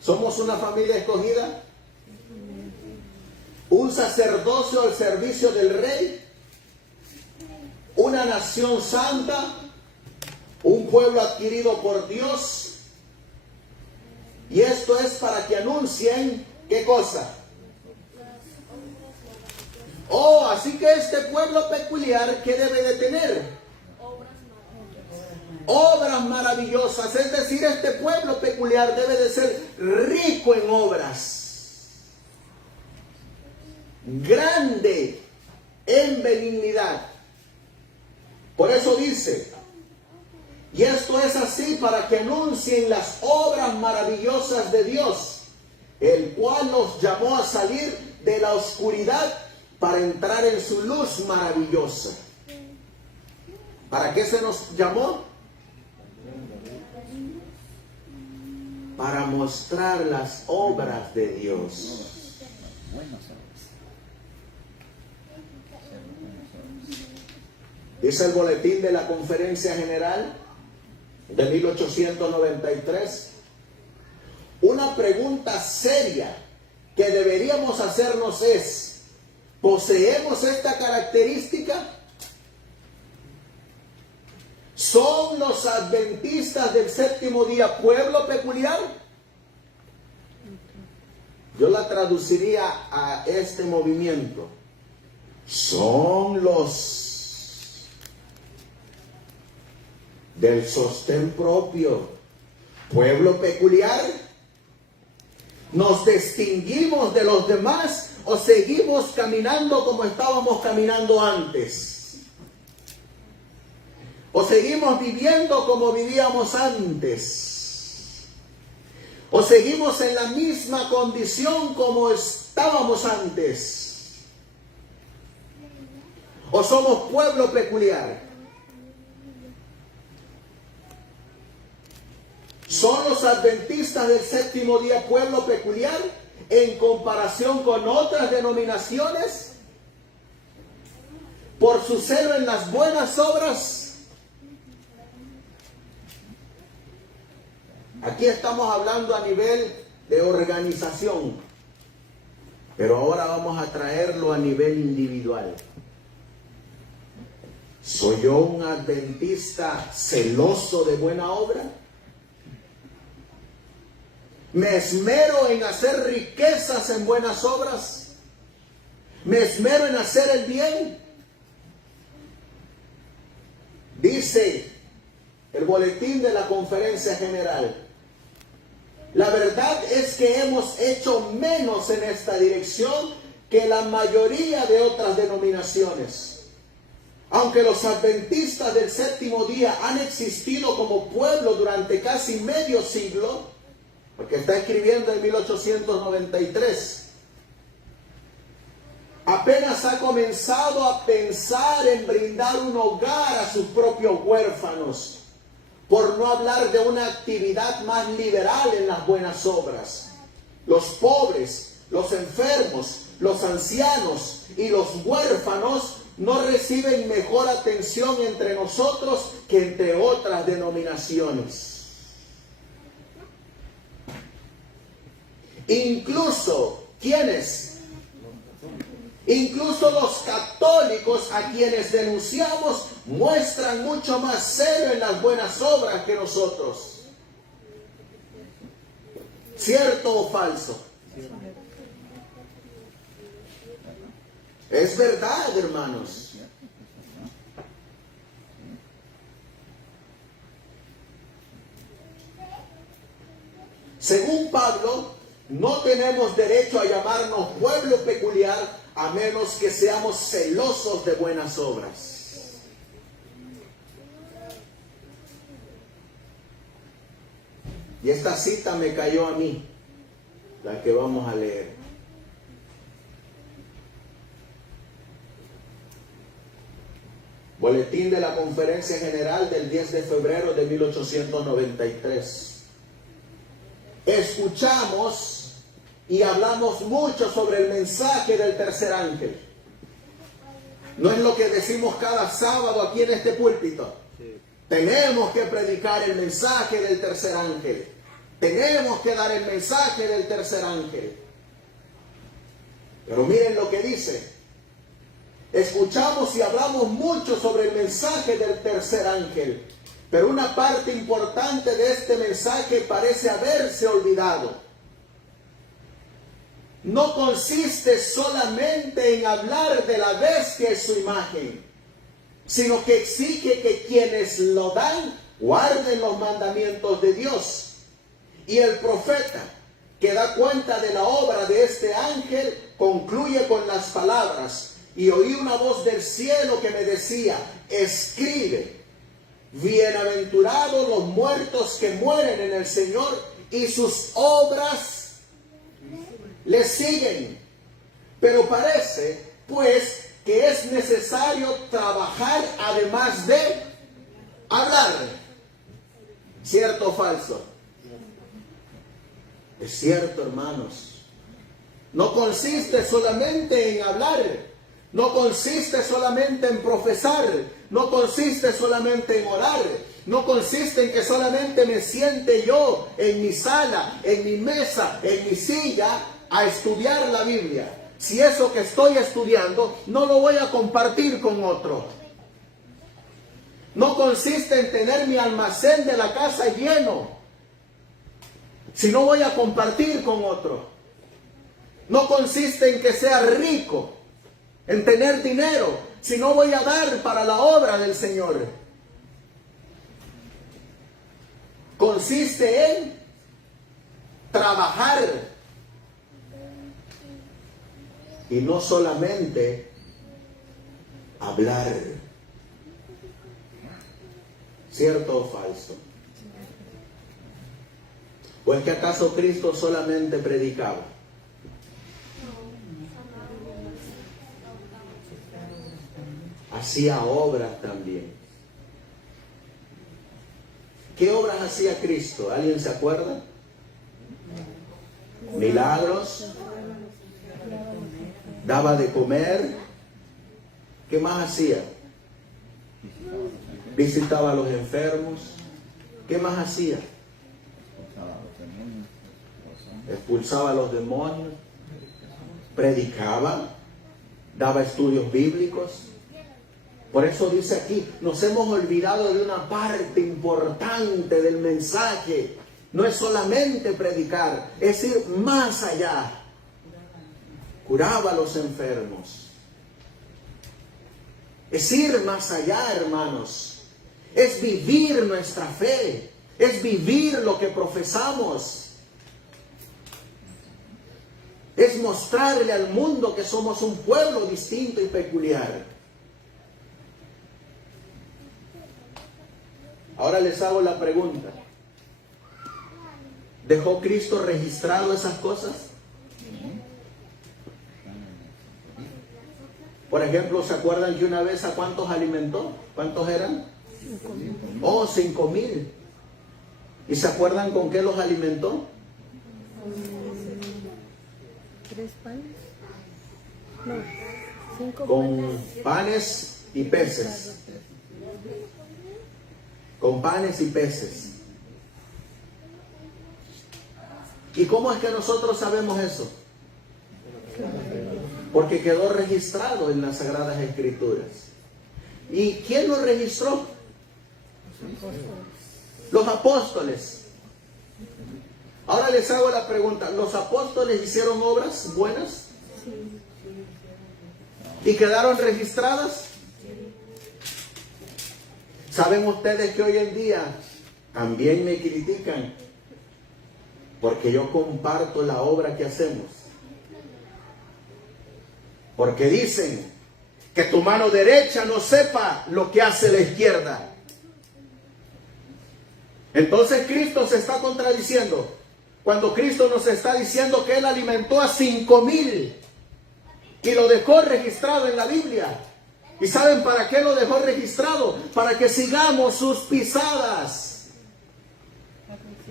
somos una familia escogida, un sacerdocio al servicio del Rey, una nación santa, un pueblo adquirido por Dios. Y esto es para que anuncien, ¿qué cosa? Oh, así que este pueblo peculiar, ¿qué debe de tener? Obras maravillosas. Es decir, este pueblo peculiar debe de ser rico en obras, grande en benignidad. Por eso dice, y esto es así para que anuncien las obras maravillosas de Dios, el cual nos llamó a salir de la oscuridad para entrar en su luz maravillosa. ¿Para qué se nos llamó? Para mostrar las obras de Dios. Dice el boletín de la Conferencia General de 1893. Una pregunta seria que deberíamos hacernos es: ¿poseemos esta característica? ¿Son los adventistas del séptimo día pueblo peculiar? Yo la traduciría a este movimiento: ¿son los del sostén propio pueblo peculiar? ¿Nos distinguimos de los demás o seguimos caminando como estábamos caminando antes? ¿O seguimos viviendo como vivíamos antes? ¿O seguimos en la misma condición como estábamos antes? ¿O somos pueblo peculiar? ¿Son los adventistas del séptimo día pueblo peculiar en comparación con otras denominaciones? ¿Por su celo en las buenas obras? Aquí estamos hablando a nivel de organización, pero ahora vamos a traerlo a nivel individual. ¿Soy yo un adventista celoso de buena obra? ¿Me esmero en hacer riquezas en buenas obras? ¿Me esmero en hacer el bien? Dice el boletín de la Conferencia General: la verdad es que hemos hecho menos en esta dirección que la mayoría de otras denominaciones. Aunque los adventistas del séptimo día han existido como pueblo durante casi medio siglo, porque está escribiendo en 1893, apenas ha comenzado a pensar en brindar un hogar a sus propios huérfanos, por no hablar de una actividad más liberal en las buenas obras. Los pobres, los enfermos, los ancianos y los huérfanos no reciben mejor atención entre nosotros que entre otras denominaciones. Incluso, ¿quiénes? Incluso los católicos, a quienes denunciamos, muestran mucho más celo en las buenas obras que nosotros. ¿Cierto o falso? Es verdad, hermanos. Según Pablo, no tenemos derecho a llamarnos pueblo peculiar a menos que seamos celosos de buenas obras. Y esta cita me cayó a mí, la que vamos a leer. Boletín de la Conferencia General del 10 de febrero de 1893. escuchamos y hablamos mucho sobre el mensaje del tercer ángel. No es lo que decimos cada sábado aquí en este púlpito. Tenemos que predicar el mensaje del tercer ángel. Tenemos que dar el mensaje del tercer ángel. Pero miren lo que dice. Escuchamos y hablamos mucho sobre el mensaje del tercer ángel. Pero una parte importante de este mensaje parece haberse olvidado. No consiste solamente en hablar de la bestia y su imagen, sino que exige que quienes lo dan guarden los mandamientos de Dios. Y el profeta, que da cuenta de la obra de este ángel, concluye con las palabras: y oí una voz del cielo que me decía, escribe, bienaventurados los muertos que mueren en el Señor y sus obras le siguen. Pero parece, pues, que es necesario trabajar además de hablar. ¿Cierto o falso? Es cierto, hermanos. No consiste solamente en hablar, no consiste solamente en profesar, no consiste solamente en orar, no consiste en que solamente me siente yo en mi sala, en mi mesa, en mi silla a estudiar la Biblia. Si eso que estoy estudiando no lo voy a compartir con otro. No consiste en tener mi almacén de la casa lleno, si no voy a compartir con otro. No consiste en que sea rico, en tener dinero, si no voy a dar para la obra del Señor. Consiste en trabajar y no solamente hablar. ¿Cierto o falso? ¿O es que acaso Cristo solamente predicaba? Hacía obras también. ¿Qué obras hacía Cristo? ¿Alguien se acuerda? Milagros. Daba de comer. ¿Qué más hacía? Visitaba a los enfermos. ¿Qué más hacía? Expulsaba a los demonios. Predicaba. Daba estudios bíblicos. Por eso dice aquí, nos hemos olvidado de una parte importante del mensaje. No es solamente predicar, es ir más allá. Curaba a los enfermos. Es ir más allá, hermanos. Es vivir nuestra fe. Es vivir lo que profesamos. Es mostrarle al mundo que somos un pueblo distinto y peculiar. Ahora les hago la pregunta. ¿Dejó Cristo registrado esas cosas? Por ejemplo, ¿se acuerdan que una vez a cuántos alimentó? ¿Cuántos eran? 5,000. Oh, 5,000. ¿Y se acuerdan con qué los alimentó? 3 panes. No, 5 con panes y peces. Con panes y peces. ¿Y cómo es que nosotros sabemos eso? Porque quedó registrado en las Sagradas Escrituras. ¿Y quién lo registró? Los apóstoles. Ahora les hago la pregunta, ¿los apóstoles hicieron obras buenas? ¿Y quedaron registradas? ¿Saben ustedes que hoy en día también me critican? Porque yo comparto la obra que hacemos. Porque dicen que tu mano derecha no sepa lo que hace la izquierda. Entonces Cristo se está contradiciendo. Cuando Cristo nos está diciendo que Él alimentó a 5,000 y lo dejó registrado en la Biblia. ¿Y saben para qué lo dejó registrado? Para que sigamos sus pisadas.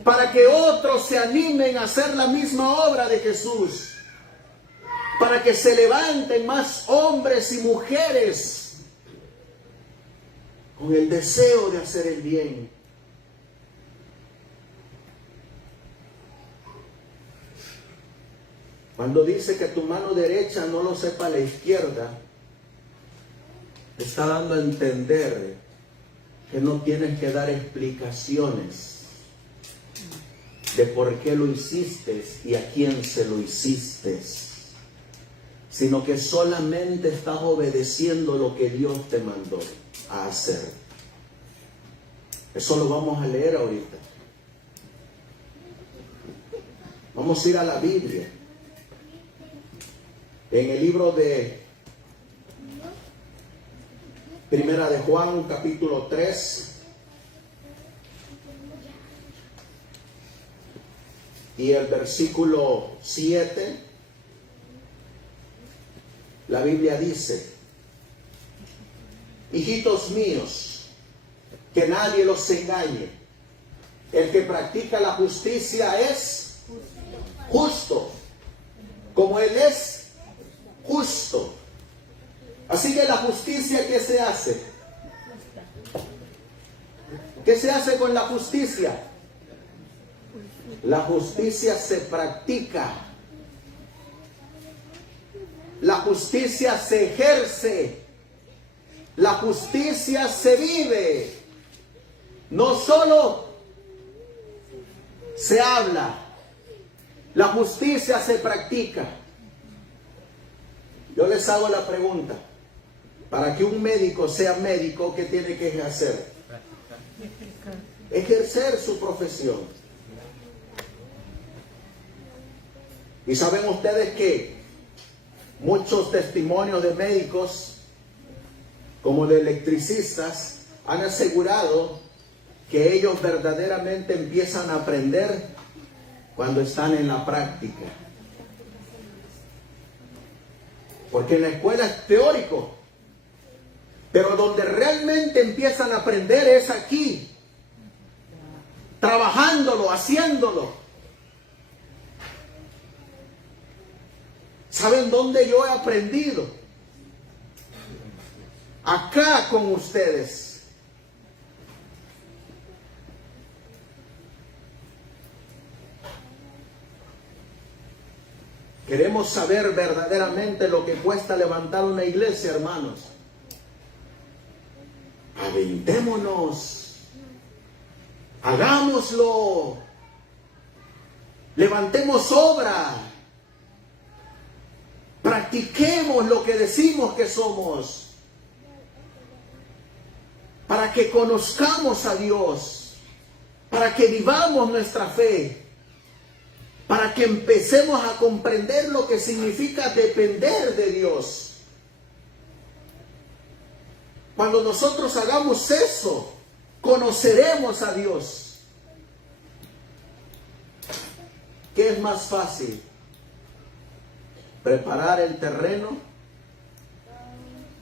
para que otros se animen a hacer la misma obra de Jesús, para que se levanten más hombres y mujeres con el deseo de hacer el bien. Cuando dice que tu mano derecha no lo sepa la izquierda, te está dando a entender que no tienes que dar explicaciones de por qué lo hiciste y a quién se lo hiciste, sino que solamente estás obedeciendo lo que Dios te mandó a hacer. Eso lo vamos a leer ahorita. Vamos a ir a la Biblia. En el libro de Primera de Juan, capítulo 3, y el versículo 7, la Biblia dice: hijitos míos, que nadie los engañe. El que practica la justicia es justo, como Él es justo. Así que la justicia, ¿qué se hace? ¿Qué se hace con la justicia? La justicia se practica. La justicia se ejerce. La justicia se vive. No solo se habla. La justicia se practica. Yo les hago la pregunta. Para que un médico sea médico, ¿qué tiene que hacer? Ejercer su profesión. Y saben ustedes que muchos testimonios de médicos, como de electricistas, han asegurado que ellos verdaderamente empiezan a aprender cuando están en la práctica. Porque en la escuela es teórico, pero donde realmente empiezan a aprender es aquí, trabajándolo, haciéndolo. ¿Saben dónde yo he aprendido? Acá con ustedes. Queremos saber verdaderamente lo que cuesta levantar una iglesia, hermanos. Aventémonos. Hagámoslo. Levantemos obra. Practiquemos lo que decimos que somos. Para que conozcamos a Dios. Para que vivamos nuestra fe. Para que empecemos a comprender lo que significa depender de Dios. Cuando nosotros hagamos eso, conoceremos a Dios. ¿Qué es más fácil? ¿Preparar el terreno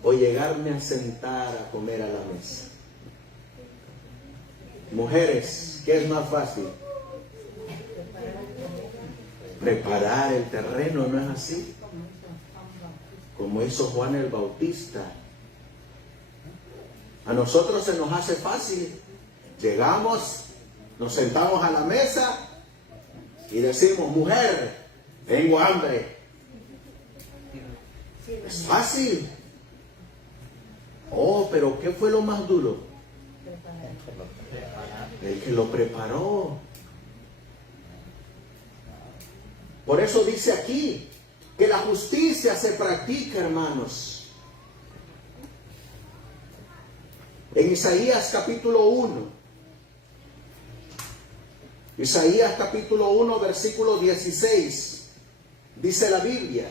o llegarme a sentar a comer a la mesa? Mujeres, ¿qué es más fácil? Preparar el terreno, ¿no es así? Como hizo Juan el Bautista. A nosotros se nos hace fácil. Llegamos, nos sentamos a la mesa y decimos: mujer, tengo hambre. Es fácil. Oh, pero ¿qué fue lo más duro? El que lo preparó. Por eso dice aquí que la justicia se practica, hermanos. En Isaías capítulo 1. Isaías capítulo 1, versículo 16. Dice la Biblia: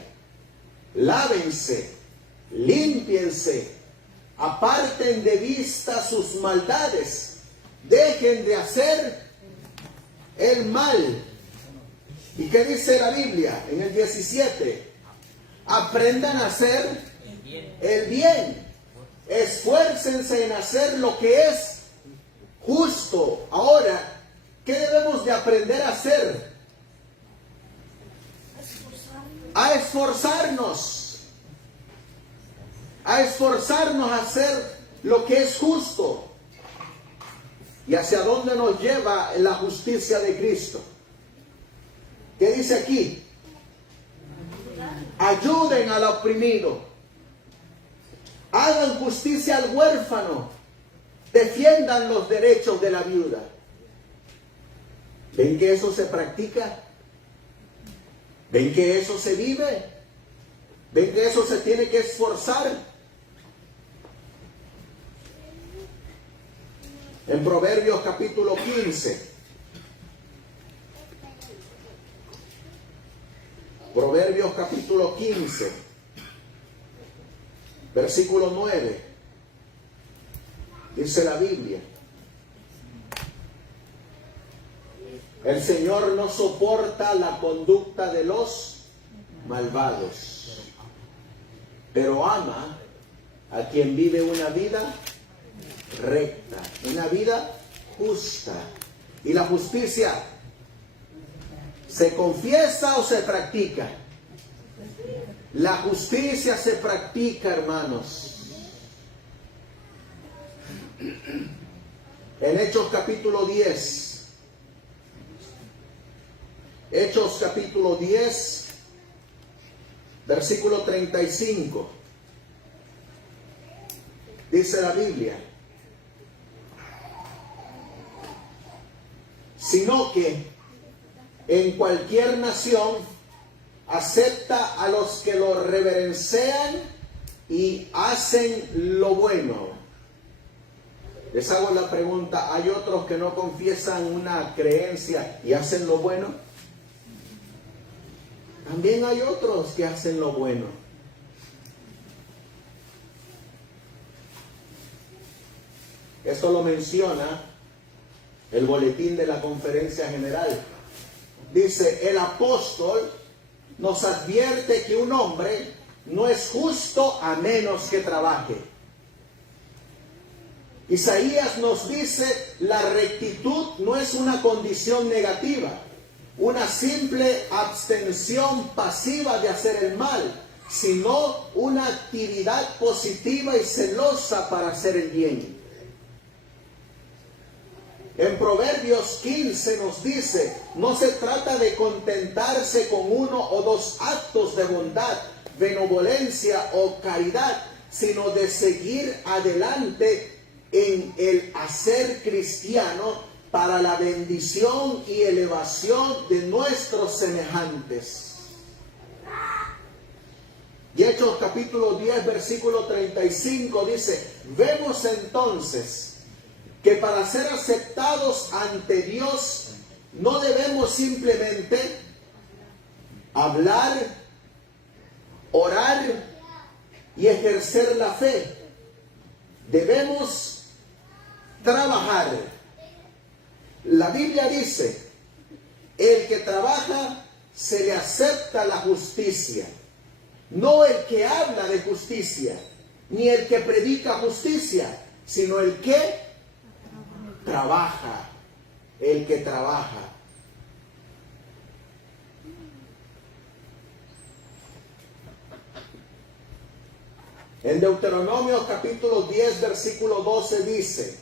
lávense, límpiense, aparten de vista sus maldades, dejen de hacer el mal. ¿Y qué dice la Biblia en el 17? Aprendan a hacer el bien. Esfuércense en hacer lo que es justo. Ahora, ¿Qué debemos de aprender a hacer? A esforzarnos. A esforzarnos a hacer lo que es justo. ¿Y hacia dónde nos lleva la justicia de Cristo? ¿Qué dice aquí? Ayuden al oprimido. Hagan justicia al huérfano. Defiendan los derechos de la viuda. ¿Ven que eso se practica? ¿Ven que eso se vive? ¿Ven que eso se tiene que esforzar? En Proverbios capítulo 15. Proverbios capítulo 15. Versículo 9. Dice la Biblia: el Señor no soporta la conducta de los malvados, pero ama a quien vive una vida recta, una vida justa. ¿Y la justicia se confiesa o se practica? La justicia se practica, hermanos. En Hechos capítulo 10, Hechos capítulo 10, versículo 35, dice la Biblia: sino que en cualquier nación acepta a los que lo reverencian y hacen lo bueno. Les hago la pregunta: ¿hay otros que no confiesan una creencia y hacen lo bueno? También hay otros que hacen lo bueno. Esto lo menciona el boletín de la Conferencia General. Dice: el apóstol nos advierte que un hombre no es justo a menos que trabaje. Isaías nos dice: la rectitud no es una condición negativa, una simple abstención pasiva de hacer el mal, sino una actividad positiva y celosa para hacer el bien. En Proverbios 15 nos dice: no se trata de contentarse con uno o dos actos de bondad, benevolencia o caridad, sino de seguir adelante en el hacer cristiano para la bendición y elevación de nuestros semejantes. Y Hechos capítulo 10, versículo 35 dice: vemos entonces que para ser aceptados ante Dios no debemos simplemente hablar, orar y ejercer la fe. Debemos trabajar. La Biblia dice: el que trabaja se le acepta la justicia. No el que habla de justicia, ni el que predica justicia, sino el que trabaja. El que trabaja. En Deuteronomio capítulo 10, versículo 12 dice: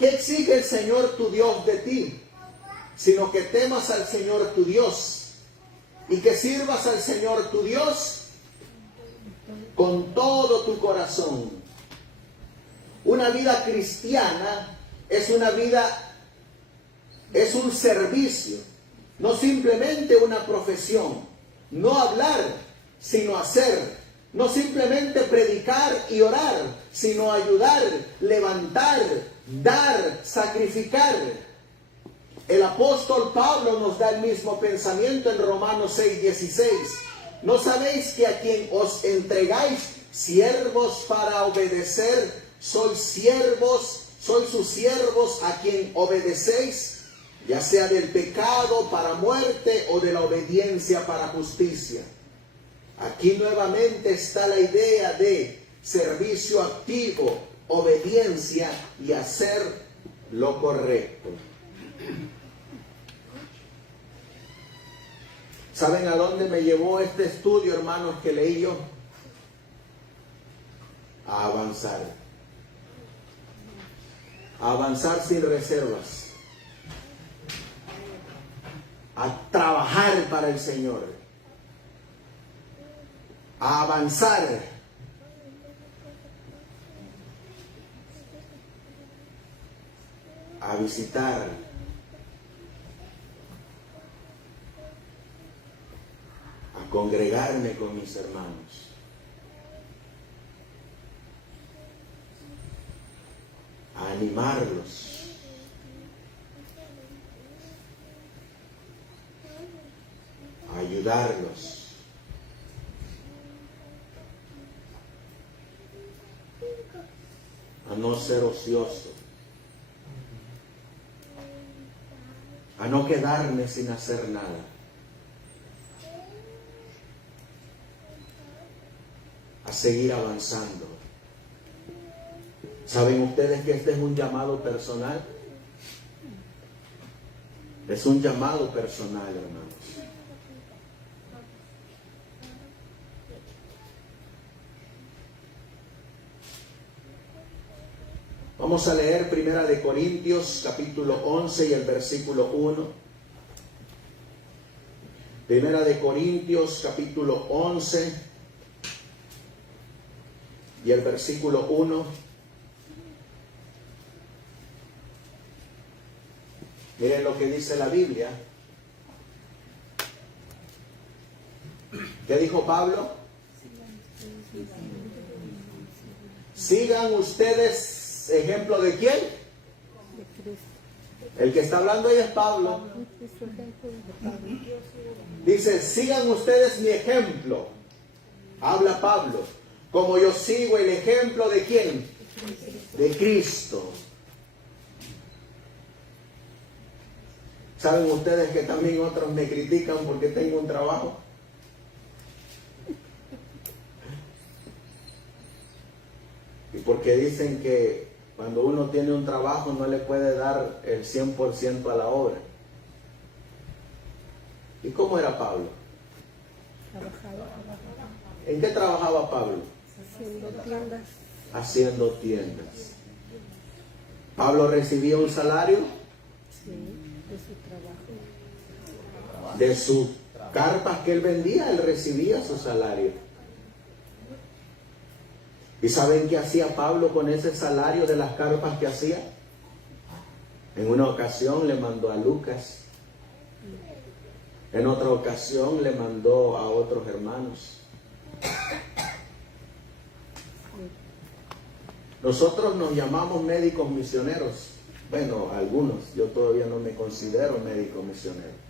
¿qué exige el Señor tu Dios de ti? Sino que temas al Señor tu Dios y que sirvas al Señor tu Dios con todo tu corazón. Una vida cristiana es una vida, es un servicio, no simplemente una profesión. No hablar, sino hacer. No simplemente predicar y orar, sino ayudar, levantar, dar, sacrificar. El apóstol Pablo nos da el mismo pensamiento en Romanos 6, 16. ¿No sabéis que a quien os entregáis siervos para obedecer, sois sus siervos a quien obedecéis, ya sea del pecado para muerte o de la obediencia para justicia? Aquí nuevamente está la idea de servicio activo, obediencia y hacer lo correcto. ¿Saben a dónde me llevó este estudio, hermanos, que leí yo? A avanzar. A avanzar sin reservas. A trabajar para el Señor. A avanzar. A visitar. A congregarme con mis hermanos. A animarlos. A ayudarlos. A no ser ocioso. A no quedarme sin hacer nada. A seguir avanzando. ¿Saben ustedes que este es un llamado personal? Es un llamado personal, hermanos. Vamos a leer Primera de Corintios, capítulo 11 y el versículo 1. Primera de Corintios, capítulo 11 y el versículo 1. Miren lo que dice la Biblia. ¿Qué dijo Pablo? Sigan ustedes. ¿Ejemplo de quién? De Cristo. El que está hablando ahí es Pablo. Cristo, ejemplo de Pablo. Dice, sigan ustedes mi ejemplo. Habla Pablo. Como yo sigo el ejemplo de quién? De Cristo. ¿Saben ustedes que también otros me critican porque tengo un trabajo? Y porque dicen que cuando uno tiene un trabajo no le puede dar el 100% a la obra. ¿Y cómo era Pablo? Trabajaba ¿En qué trabajaba Pablo? haciendo tiendas. Haciendo tiendas. ¿Pablo recibía un salario? Sí, de su trabajo. De sus carpas que él vendía, él recibía su salario. ¿Y saben qué hacía Pablo con ese salario de las carpas que hacía? En una ocasión le mandó a Lucas. En otra ocasión le mandó a otros hermanos. Nosotros nos llamamos médicos misioneros. Bueno, algunos. Yo todavía no me considero médico misionero.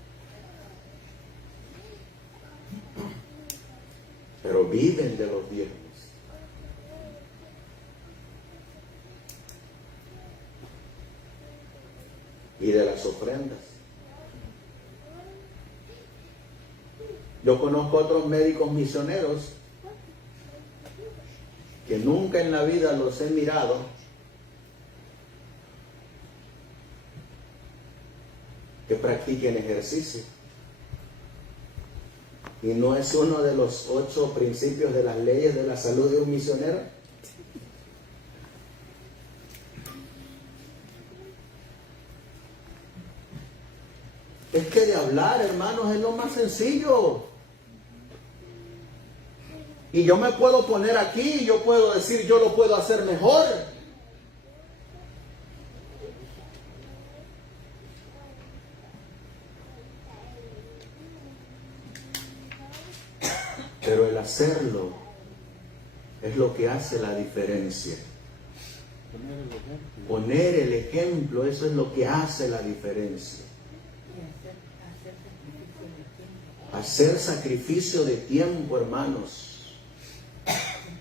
Pero viven de los diezmos. Y de las ofrendas. Yo conozco otros médicos misioneros que nunca en la vida los he mirado que practiquen ejercicio. Y no es uno de los 8 principios de las leyes de la salud de un misionero. Es que de hablar, hermanos, es lo más sencillo. Y yo me puedo poner aquí y yo puedo decir, yo lo puedo hacer mejor. Pero el hacerlo es lo que hace la diferencia. Poner el ejemplo, eso es lo que hace la diferencia. Hacer sacrificio de tiempo, hermanos.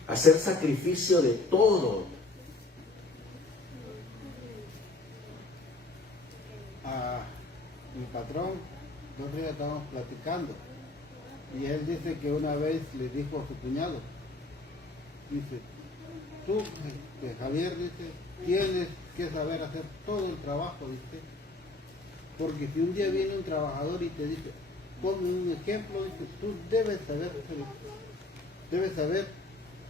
Hacer sacrificio de todo. Mi patrón, nosotros ya estábamos platicando. Y él dice que una vez le dijo a su cuñado, dice, tú, Javier, dice, tienes que saber hacer todo el trabajo, dice. Porque si un día viene un trabajador y te dice, ponme un ejemplo, dice, tú debes saber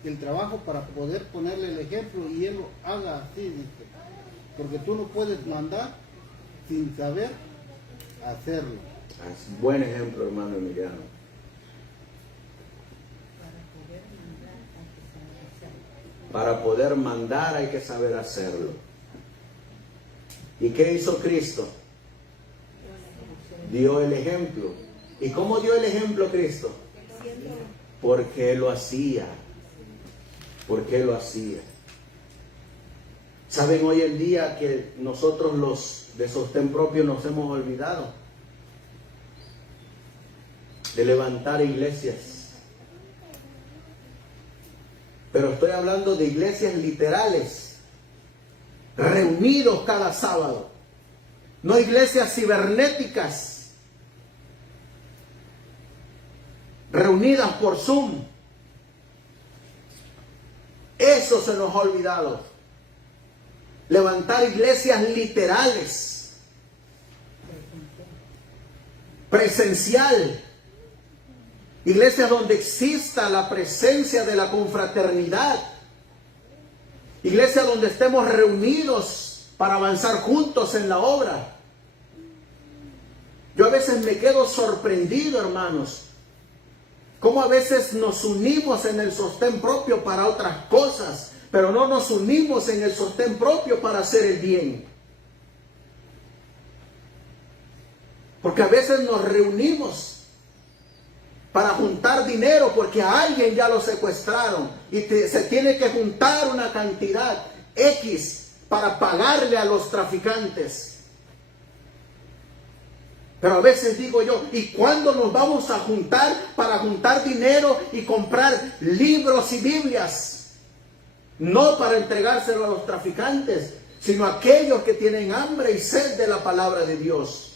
el trabajo para poder ponerle el ejemplo y él lo haga así, dice, porque tú no puedes mandar sin saber hacerlo. Es buen ejemplo, hermano Emiliano. Para poder mandar hay que saber hacerlo. ¿Y qué hizo Cristo? Dio el ejemplo. ¿Y cómo dio el ejemplo Cristo? Porque Él lo hacía. Porque Él lo hacía. Saben, hoy en día que nosotros los de sostén propio nos hemos olvidado de levantar iglesias. Pero estoy hablando de iglesias literales, reunidos cada sábado, no iglesias cibernéticas, reunidas por Zoom. Eso se nos ha olvidado. Levantar iglesias literales, presencial. Iglesias donde exista la presencia de la confraternidad. Iglesias donde estemos reunidos para avanzar juntos en la obra. Yo a veces me quedo sorprendido, hermanos, cómo a veces nos unimos en el sostén propio para otras cosas, pero no nos unimos en el sostén propio para hacer el bien. Porque a veces nos reunimos para juntar dinero porque a alguien ya lo secuestraron y se tiene que juntar una cantidad X para pagarle a los traficantes. Pero a veces digo yo, ¿y cuándo nos vamos a juntar para juntar dinero y comprar libros y Biblias? No para entregárselo a los traficantes, sino a aquellos que tienen hambre y sed de la palabra de Dios.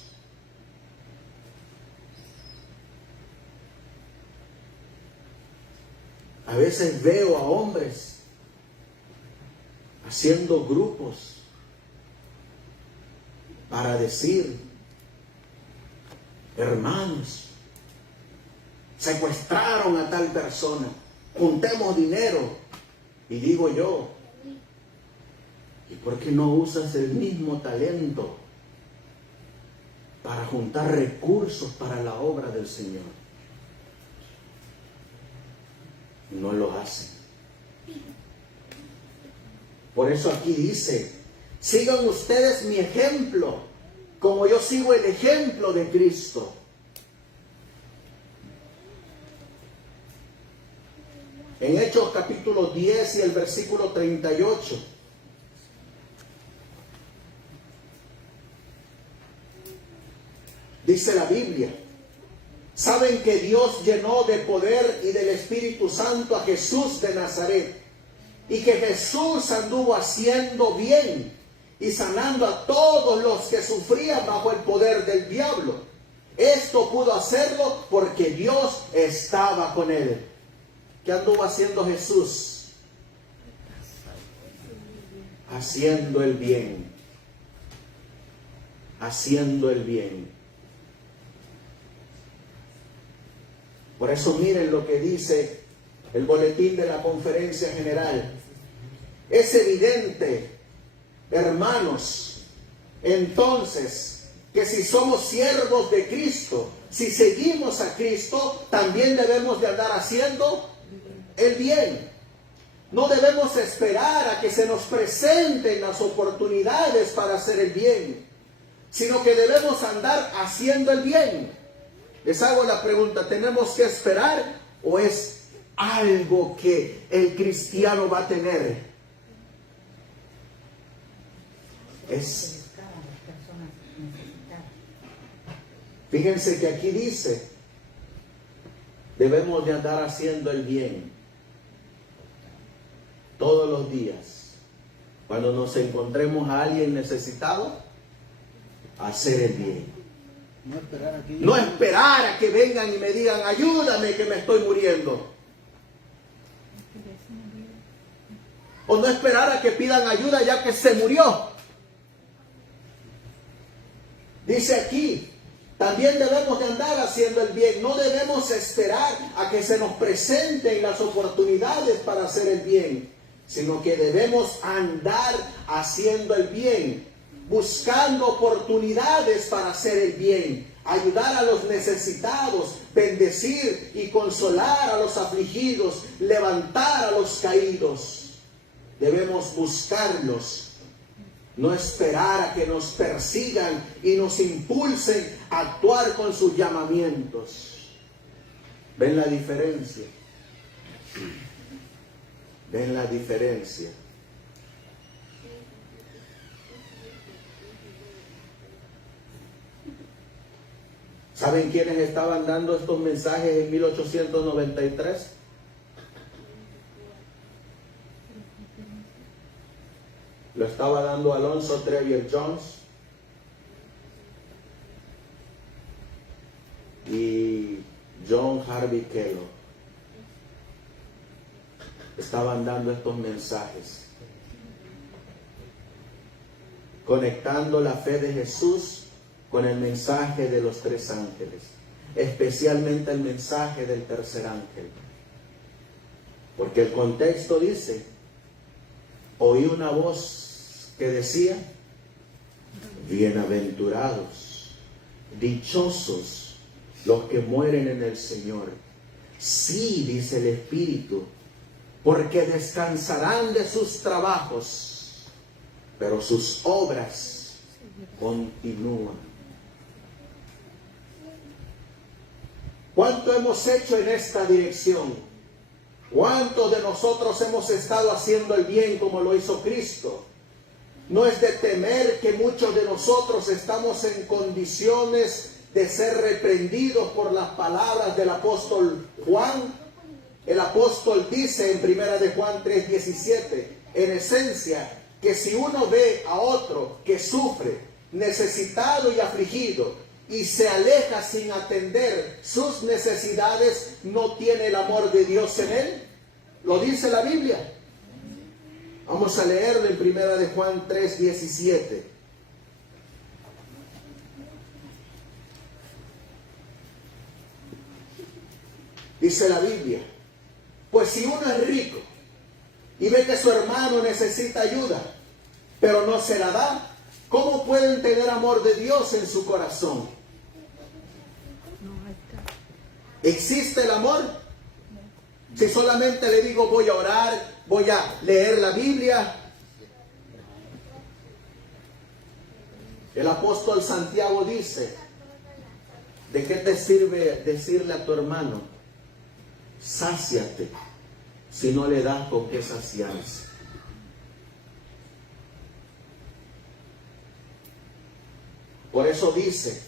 A veces veo a hombres haciendo grupos para decir, hermanos, secuestraron a tal persona, juntemos dinero. Y digo yo, ¿y por qué no usas el mismo talento para juntar recursos para la obra del Señor? No lo hacen. Por eso aquí dice, sigan ustedes mi ejemplo, como yo sigo el ejemplo de Cristo. En Hechos capítulo 10 y el versículo 38. Dice la Biblia, saben que Dios llenó de poder y del Espíritu Santo a Jesús de Nazaret, y que Jesús anduvo haciendo bien y sanando a todos los que sufrían bajo el poder del diablo. Esto pudo hacerlo porque Dios estaba con él. ¿Qué anduvo haciendo Jesús? Haciendo el bien. Haciendo el bien. Por eso miren lo que dice el boletín de la Conferencia General. Es evidente, hermanos, entonces, que si somos siervos de Cristo, si seguimos a Cristo, también debemos de andar haciendo el bien. No debemos esperar a que se nos presenten las oportunidades para hacer el bien, sino que debemos andar haciendo el bien. Les hago la pregunta, ¿tenemos que esperar o es algo que el cristiano va a tener? Fíjense que aquí dice, debemos de andar haciendo el bien todos los días. Cuando nos encontremos a alguien necesitado, hacer el bien. No esperar a que vengan y me digan, ayúdame que me estoy muriendo. O no esperar a que pidan ayuda ya que se murió. Dice aquí, También debemos de andar haciendo el bien. No debemos esperar a que se nos presenten las oportunidades para hacer el bien, sino que debemos andar haciendo el bien, buscando oportunidades para hacer el bien, ayudar a los necesitados, bendecir y consolar a los afligidos, levantar a los caídos. Debemos buscarlos, no esperar a que nos persigan y nos impulsen a actuar con sus llamamientos. ¿Ven la diferencia? ¿Ven la diferencia? ¿Saben quiénes estaban dando estos mensajes en 1893? Lo estaba dando Alonzo Trevier Jones y John Harvey Kellogg. Estaban dando estos mensajes, conectando la fe de Jesús con el mensaje de los tres ángeles, especialmente el mensaje del tercer ángel. Porque el contexto dice: oí una voz que decía, bienaventurados, dichosos los que mueren en el Señor. Sí, dice el Espíritu, porque descansarán de sus trabajos, pero sus obras continúan. ¿Cuánto hemos hecho en esta dirección? ¿Cuántos de nosotros hemos estado haciendo el bien como lo hizo Cristo? No es de temer que muchos de nosotros estamos en condiciones de ser reprendidos por las palabras del apóstol Juan. El apóstol dice en 1 de Juan 3:17, en esencia, que si uno ve a otro que sufre, necesitado y afligido, y se aleja sin atender sus necesidades, no tiene el amor de Dios en él. Lo dice la Biblia. Vamos a leerlo en 1 de Juan 3:17. Dice la Biblia: pues si uno es rico y ve que su hermano necesita ayuda, pero no se la da, ¿cómo pueden tener amor de Dios en su corazón? ¿Existe el amor? Si solamente le digo voy a orar, voy a leer la Biblia. El apóstol Santiago dice: ¿de qué te sirve decirle a tu hermano, sáciate, si no le das con qué saciarse? Por eso dice: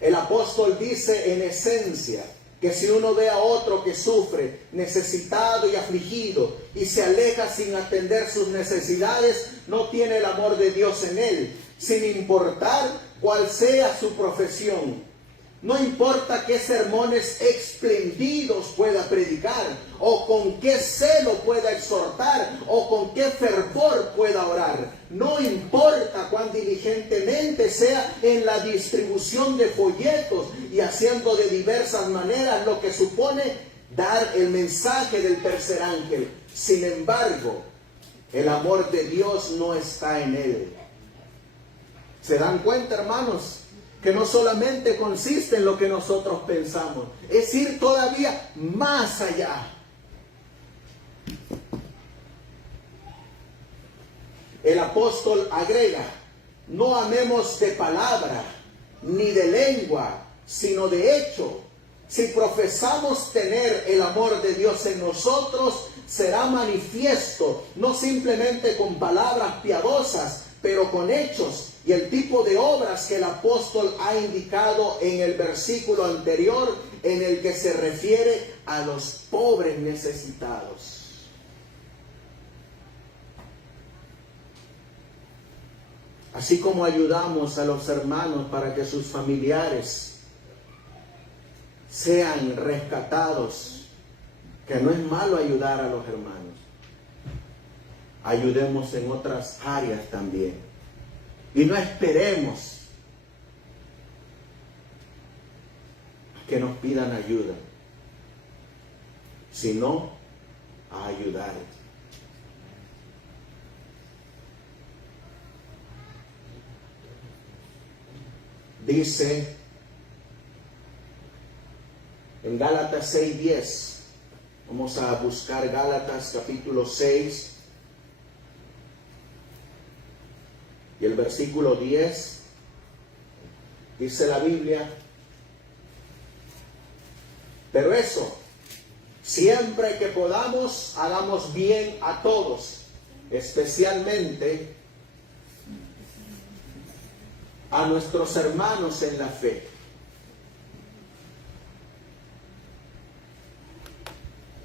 el apóstol dice en esencia que si uno ve a otro que sufre, necesitado y afligido, y se aleja sin atender sus necesidades, no tiene el amor de Dios en él, sin importar cuál sea su profesión. No importa qué sermones espléndidos pueda predicar, o con qué celo pueda exhortar, o con qué fervor pueda orar. No importa cuán diligentemente sea en la distribución de folletos y haciendo de diversas maneras lo que supone dar el mensaje del tercer ángel. Sin embargo, el amor de Dios no está en él. ¿Se dan cuenta, hermanos? Que no solamente consiste en lo que nosotros pensamos, es ir todavía más allá. El apóstol agrega: no amemos de palabra ni de lengua, sino de hecho. Si profesamos tener el amor de Dios en nosotros, será manifiesto, no simplemente con palabras piadosas, pero con hechos y el tipo de obras que el apóstol ha indicado en el versículo anterior, en el que se refiere a los pobres necesitados. Así como ayudamos a los hermanos para que sus familiares sean rescatados, que no es malo ayudar a los hermanos. ayudemos en otras áreas también. Y no esperemos que nos pidan ayuda, sino a ayudar. Dice en Gálatas 6:10, vamos a buscar Gálatas capítulo 6 y el versículo 10, dice la Biblia: pero eso, siempre que podamos, hagamos bien a todos, especialmente a nuestros hermanos en la fe.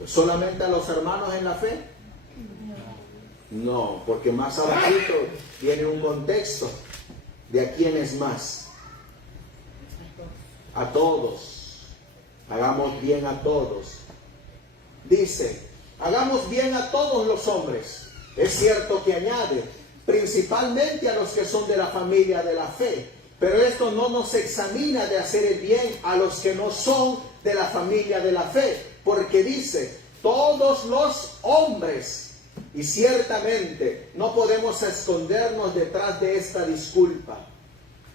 ¿Solamente a los hermanos en la fe? No, porque más abajito tiene un contexto de a quién es más. A todos. Hagamos bien a todos. Dice, hagamos bien a todos los hombres. Es cierto que añade, principalmente a los que son de la familia de la fe. Pero esto no nos examina de hacer el bien a los que no son de la familia de la fe. Porque dice, todos los hombres. Y ciertamente no podemos escondernos detrás de esta disculpa.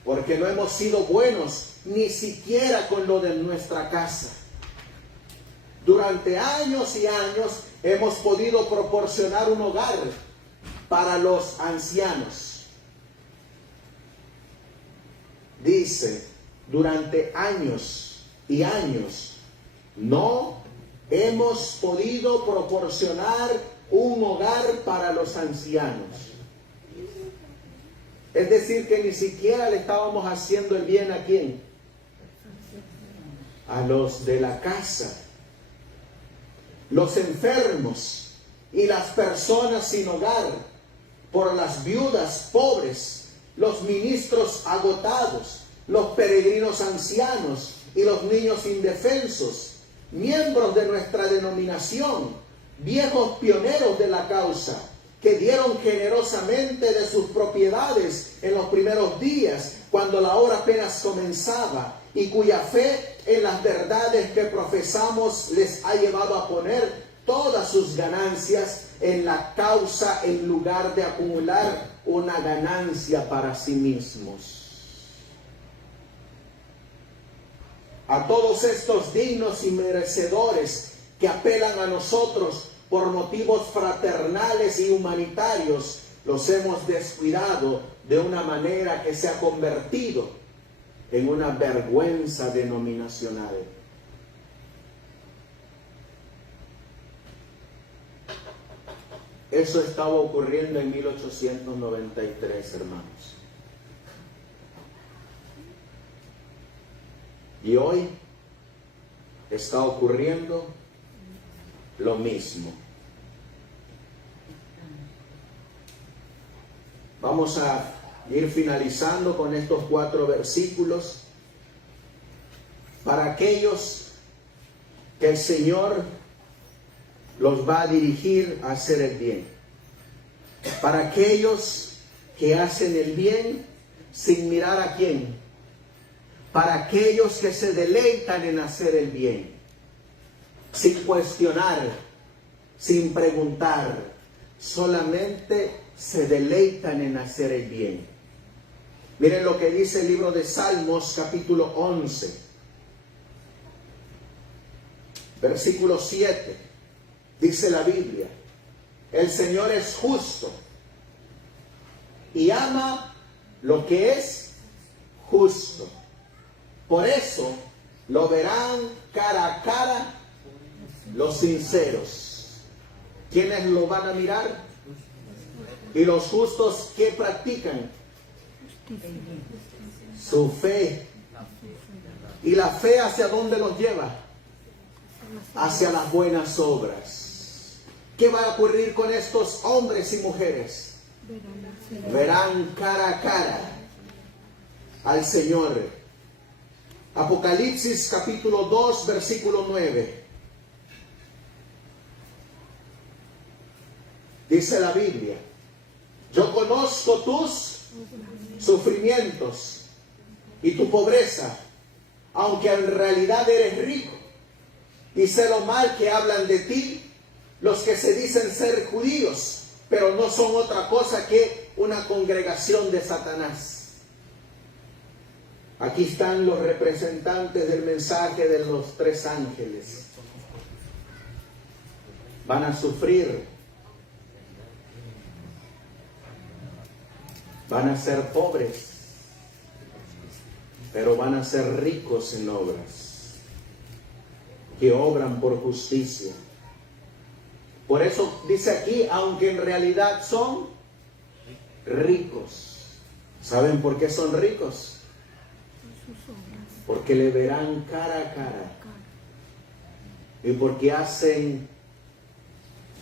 Porque no hemos sido buenos ni siquiera con lo de nuestra casa. Durante años y años hemos podido proporcionar un hogar para los ancianos. Dice, durante años y años no hemos podido proporcionar un hogar para los ancianos. Es decir, que ni siquiera le estábamos haciendo el bien ¿a quién? A los de la casa. Los enfermos y las personas sin hogar, por las viudas pobres, los ministros agotados, los peregrinos ancianos y los niños indefensos, miembros de nuestra denominación, viejos pioneros de la causa, que dieron generosamente de sus propiedades en los primeros días, cuando la obra apenas comenzaba, y cuya fe en las verdades que profesamos les ha llevado a poner todas sus ganancias en la causa en lugar de acumular una ganancia para sí mismos. A todos estos dignos y merecedores que apelan a nosotros por motivos fraternales y humanitarios, los hemos descuidado de una manera que se ha convertido en una vergüenza denominacional. Eso estaba ocurriendo en 1893, hermanos. Y hoy está ocurriendo lo mismo. Vamos a ir finalizando con estos 4 versículos. Para aquellos que el Señor los va a dirigir a hacer el bien. Para aquellos que hacen el bien sin mirar a quién. Para aquellos que se deleitan en hacer el bien. Sin cuestionar, sin preguntar. Solamente se deleitan en hacer el bien. Miren lo que dice el libro de Salmos, capítulo 11. Versículo 7. Dice la Biblia, el Señor es justo y ama lo que es justo. Por eso lo verán cara a cara los sinceros. ¿Quiénes lo van a mirar? Y los justos, ¿qué practican? Su fe. ¿Y la fe hacia dónde los lleva? Hacia las buenas obras. ¿Qué va a ocurrir con estos hombres y mujeres? Verán cara a cara al Señor. Apocalipsis capítulo 2, versículo 9. Dice la Biblia, yo conozco tus sufrimientos y tu pobreza, aunque en realidad eres rico. Y sé lo mal que hablan de ti los que se dicen ser judíos, pero no son otra cosa que una congregación de Satanás. Aquí están los representantes del mensaje de los 3 ángeles. Van a sufrir. Van a ser pobres, pero van a ser ricos en obras, que obran por justicia. Por eso dice aquí, aunque en realidad son ricos. ¿Saben por qué son ricos? Porque le verán cara a cara. Y porque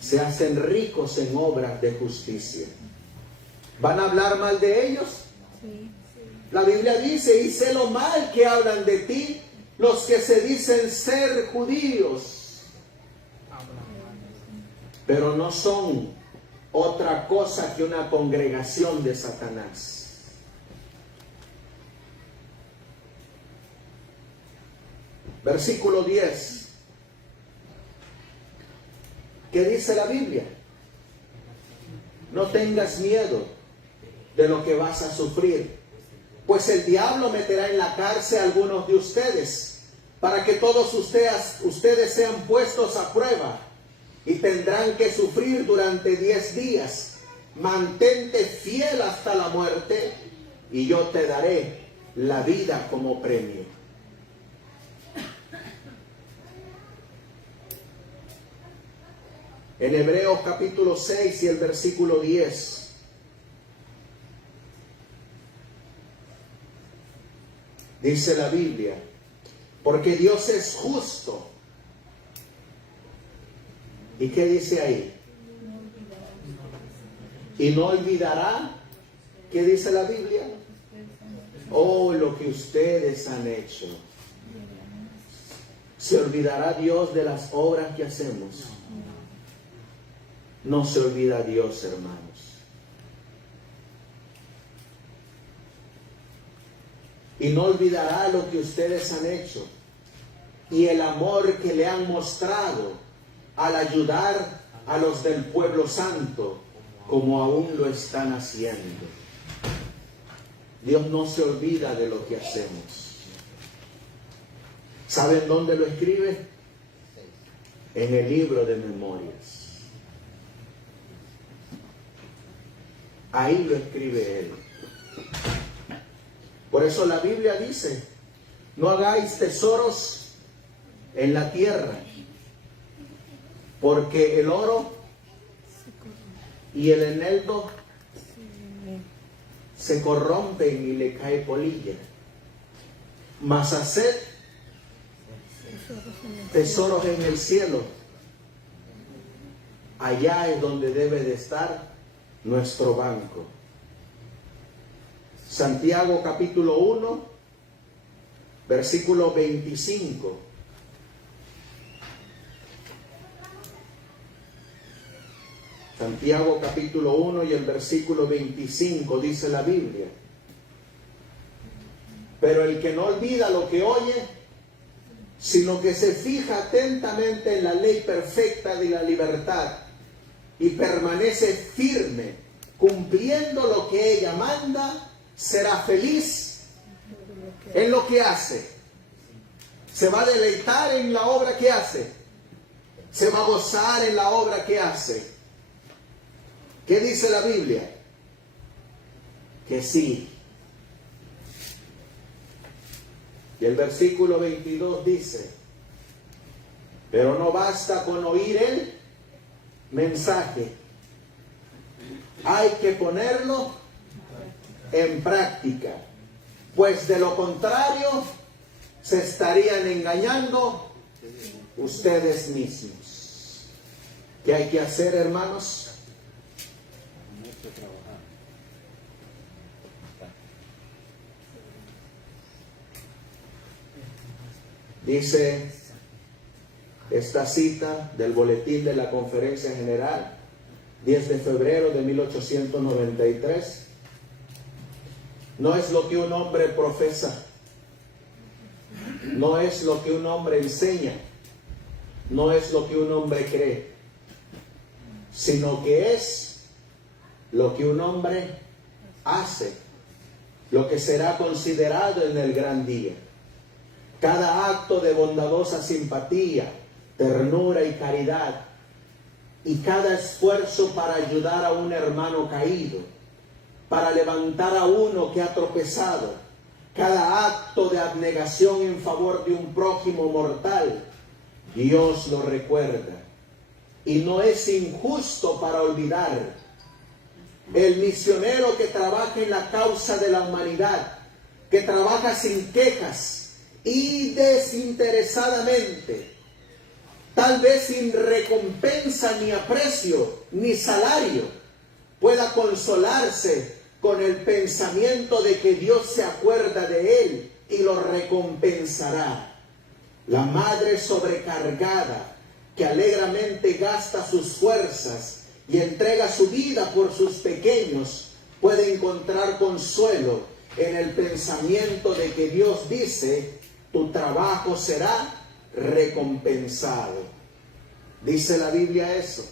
se hacen ricos en obras de justicia. ¿Van a hablar mal de ellos? Sí. La Biblia dice, y sé lo mal que hablan de ti los que se dicen ser judíos, pero no son otra cosa que una congregación de Satanás. Versículo 10. ¿Qué dice la Biblia? No tengas miedo de lo que vas a sufrir, pues el diablo meterá en la cárcel a algunos de ustedes, para que todos ustedes sean puestos a prueba, y tendrán que sufrir durante 10 días. Mantente fiel hasta la muerte, y yo te daré la vida como premio. En Hebreos capítulo 6 y el versículo 10. Dice la Biblia, porque Dios es justo. ¿Y qué dice ahí? Y no olvidará, ¿qué dice la Biblia? Oh, lo que ustedes han hecho. ¿Se olvidará Dios de las obras que hacemos? No se olvida Dios, hermanos. Y no olvidará lo que ustedes han hecho y el amor que le han mostrado al ayudar a los del pueblo santo, como aún lo están haciendo. Dios no se olvida de lo que hacemos. ¿Saben dónde lo escribe? En el libro de memorias. Ahí lo escribe Él. Por eso la Biblia dice, no hagáis tesoros en la tierra, porque el oro y el eneldo se corrompen y le cae polilla. Mas haced tesoros en el cielo. Allá es donde debe de estar nuestro banco. Santiago capítulo 1, versículo 25. Santiago capítulo 1 y el versículo 25 dice la Biblia. Pero el que no olvida lo que oye, sino que se fija atentamente en la ley perfecta de la libertad y permanece firme, cumpliendo lo que ella manda, será feliz en lo que hace. Se va a deleitar en la obra que hace. Se va a gozar en la obra que hace. ¿Qué dice la Biblia? Que sí. Y el versículo 22 dice, pero no basta con oír el mensaje. Hay que ponerlo en práctica, pues de lo contrario se estarían engañando ustedes mismos. ¿Qué hay que hacer, hermanos? Dice esta cita del boletín de la Conferencia General 10 de febrero de 1893. No es lo que un hombre profesa, no es lo que un hombre enseña, no es lo que un hombre cree, sino que es lo que un hombre hace, lo que será considerado en el gran día. Cada acto de bondadosa simpatía, ternura y caridad, y cada esfuerzo para ayudar a un hermano caído, para levantar a uno que ha tropezado, cada acto de abnegación en favor de un prójimo mortal, Dios lo recuerda. Y no es injusto para olvidar. El misionero que trabaja en la causa de la humanidad, que trabaja sin quejas y desinteresadamente, tal vez sin recompensa ni aprecio ni salario, pueda consolarse con el pensamiento de que Dios se acuerda de él y lo recompensará. La madre sobrecargada que alegramente gasta sus fuerzas y entrega su vida por sus pequeños puede encontrar consuelo en el pensamiento de que Dios dice: tu trabajo será recompensado. Dice la Biblia eso.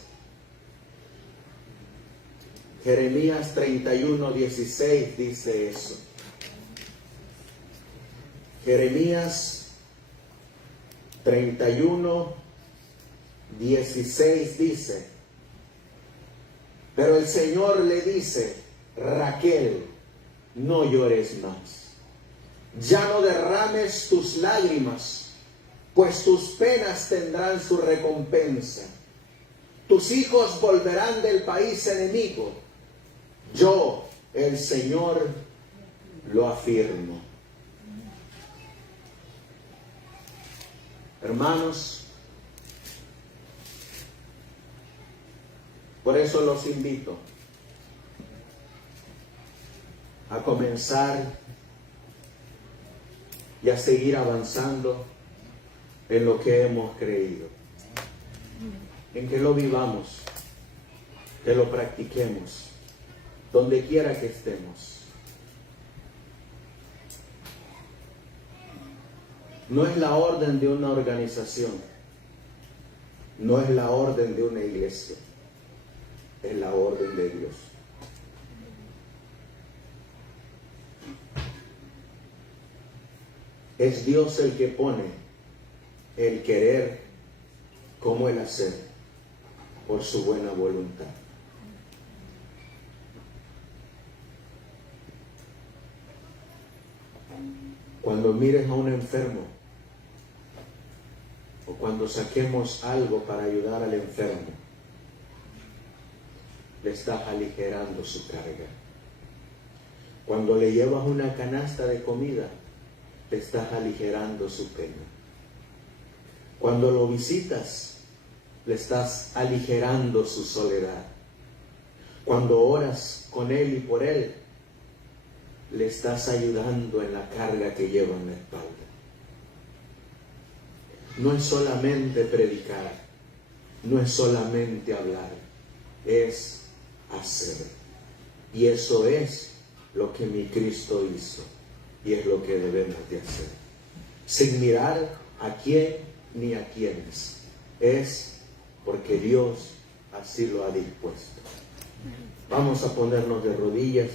Jeremías 31:16 dice eso. Jeremías 31:16 dice: pero el Señor le dice: Raquel, no llores más, ya no derrames tus lágrimas, pues tus penas tendrán su recompensa. Tus hijos volverán del país enemigo. Yo, el Señor, lo afirmo. Hermanos, por eso los invito a comenzar y a seguir avanzando en lo que hemos creído, en que lo vivamos, que lo practiquemos, donde quiera que estemos. No es la orden de una organización, no es la orden de una iglesia, es la orden de Dios. Es Dios el que pone el querer como el hacer por su buena voluntad. Cuando mires a un enfermo o cuando saquemos algo para ayudar al enfermo, le estás aligerando su carga. Cuando le llevas una canasta de comida, te estás aligerando su pena. Cuando lo visitas, le estás aligerando su soledad. Cuando oras con él y por él, le estás ayudando en la carga que lleva en la espalda. No es solamente predicar, no es solamente hablar, es hacer. Y eso es lo que mi Cristo hizo y es lo que debemos de hacer, sin mirar a quién ni a quiénes. Es porque Dios así lo ha dispuesto. Vamos a ponernos de rodillas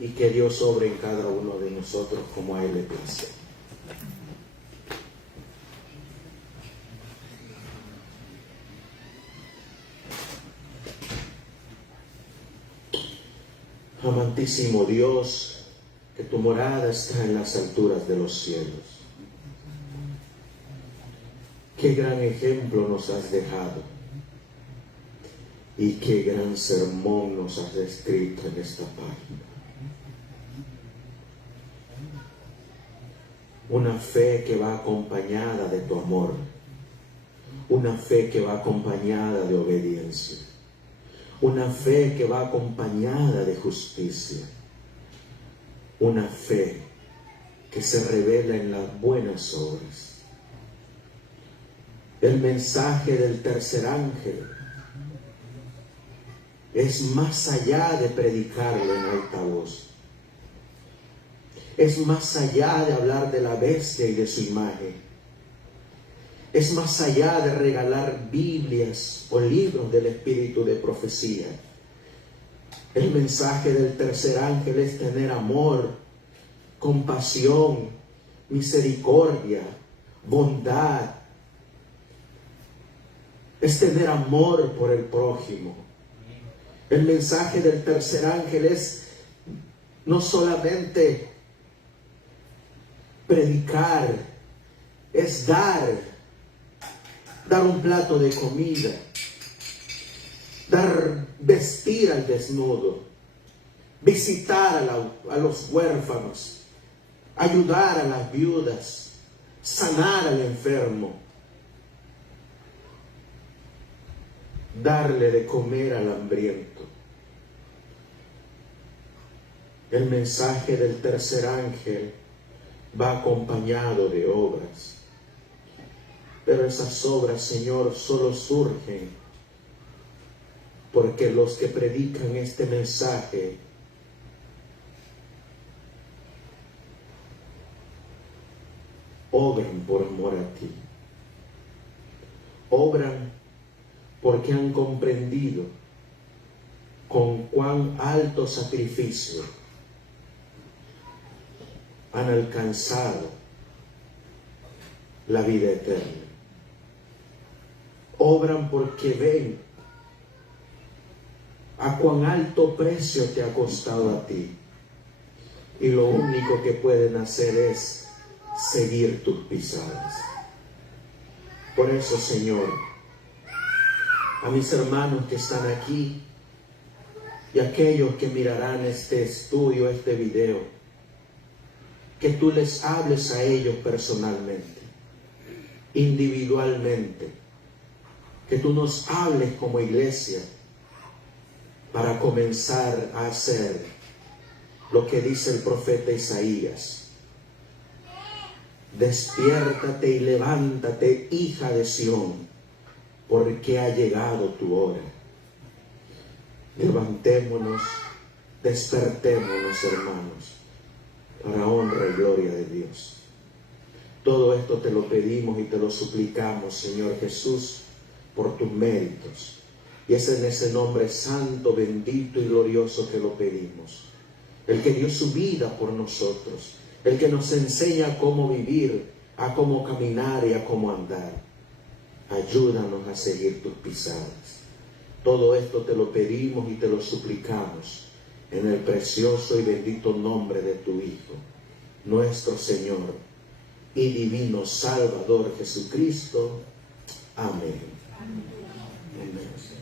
y que Dios obre en cada uno de nosotros como a Él le place. Amantísimo Dios, que tu morada está en las alturas de los cielos. Qué gran ejemplo nos has dejado y qué gran sermón nos has escrito en esta página. Una fe que va acompañada de tu amor, una fe que va acompañada de obediencia, una fe que va acompañada de justicia, una fe que se revela en las buenas obras. El mensaje del tercer ángel es más allá de predicarlo en alta voz. Es más allá de hablar de la bestia y de su imagen. Es más allá de regalar Biblias o libros del espíritu de profecía. El mensaje del tercer ángel es tener amor, compasión, misericordia, bondad. Es tener amor por el prójimo. El mensaje del tercer ángel es no solamente predicar, es dar un plato de comida, vestir al desnudo, visitar a los huérfanos, ayudar a las viudas, sanar al enfermo, darle de comer al hambriento. El mensaje del tercer ángel va acompañado de obras. Pero esas obras, Señor, solo surgen porque los que predican este mensaje obran por amor a ti. Obran porque han comprendido con cuán alto sacrificio han alcanzado la vida eterna. Obran porque ven a cuán alto precio te ha costado a ti. Y lo único que pueden hacer es seguir tus pisadas. Por eso, Señor, a mis hermanos que están aquí y a aquellos que mirarán este estudio, este video, que tú les hables a ellos personalmente, individualmente, que tú nos hables como iglesia para comenzar a hacer lo que dice el profeta Isaías. Despiértate y levántate, hija de Sión, porque ha llegado tu hora. Levantémonos, despertémonos, hermanos, para honra y gloria de Dios. Todo esto te lo pedimos y te lo suplicamos, Señor Jesús, por tus méritos. Y es en ese nombre santo, bendito y glorioso que lo pedimos. El que dio su vida por nosotros, el que nos enseña a cómo vivir, a cómo caminar y a cómo andar. Ayúdanos a seguir tus pisadas. Todo esto te lo pedimos y te lo suplicamos en el precioso y bendito nombre de tu Hijo, nuestro Señor y divino Salvador Jesucristo. Amén. Amén.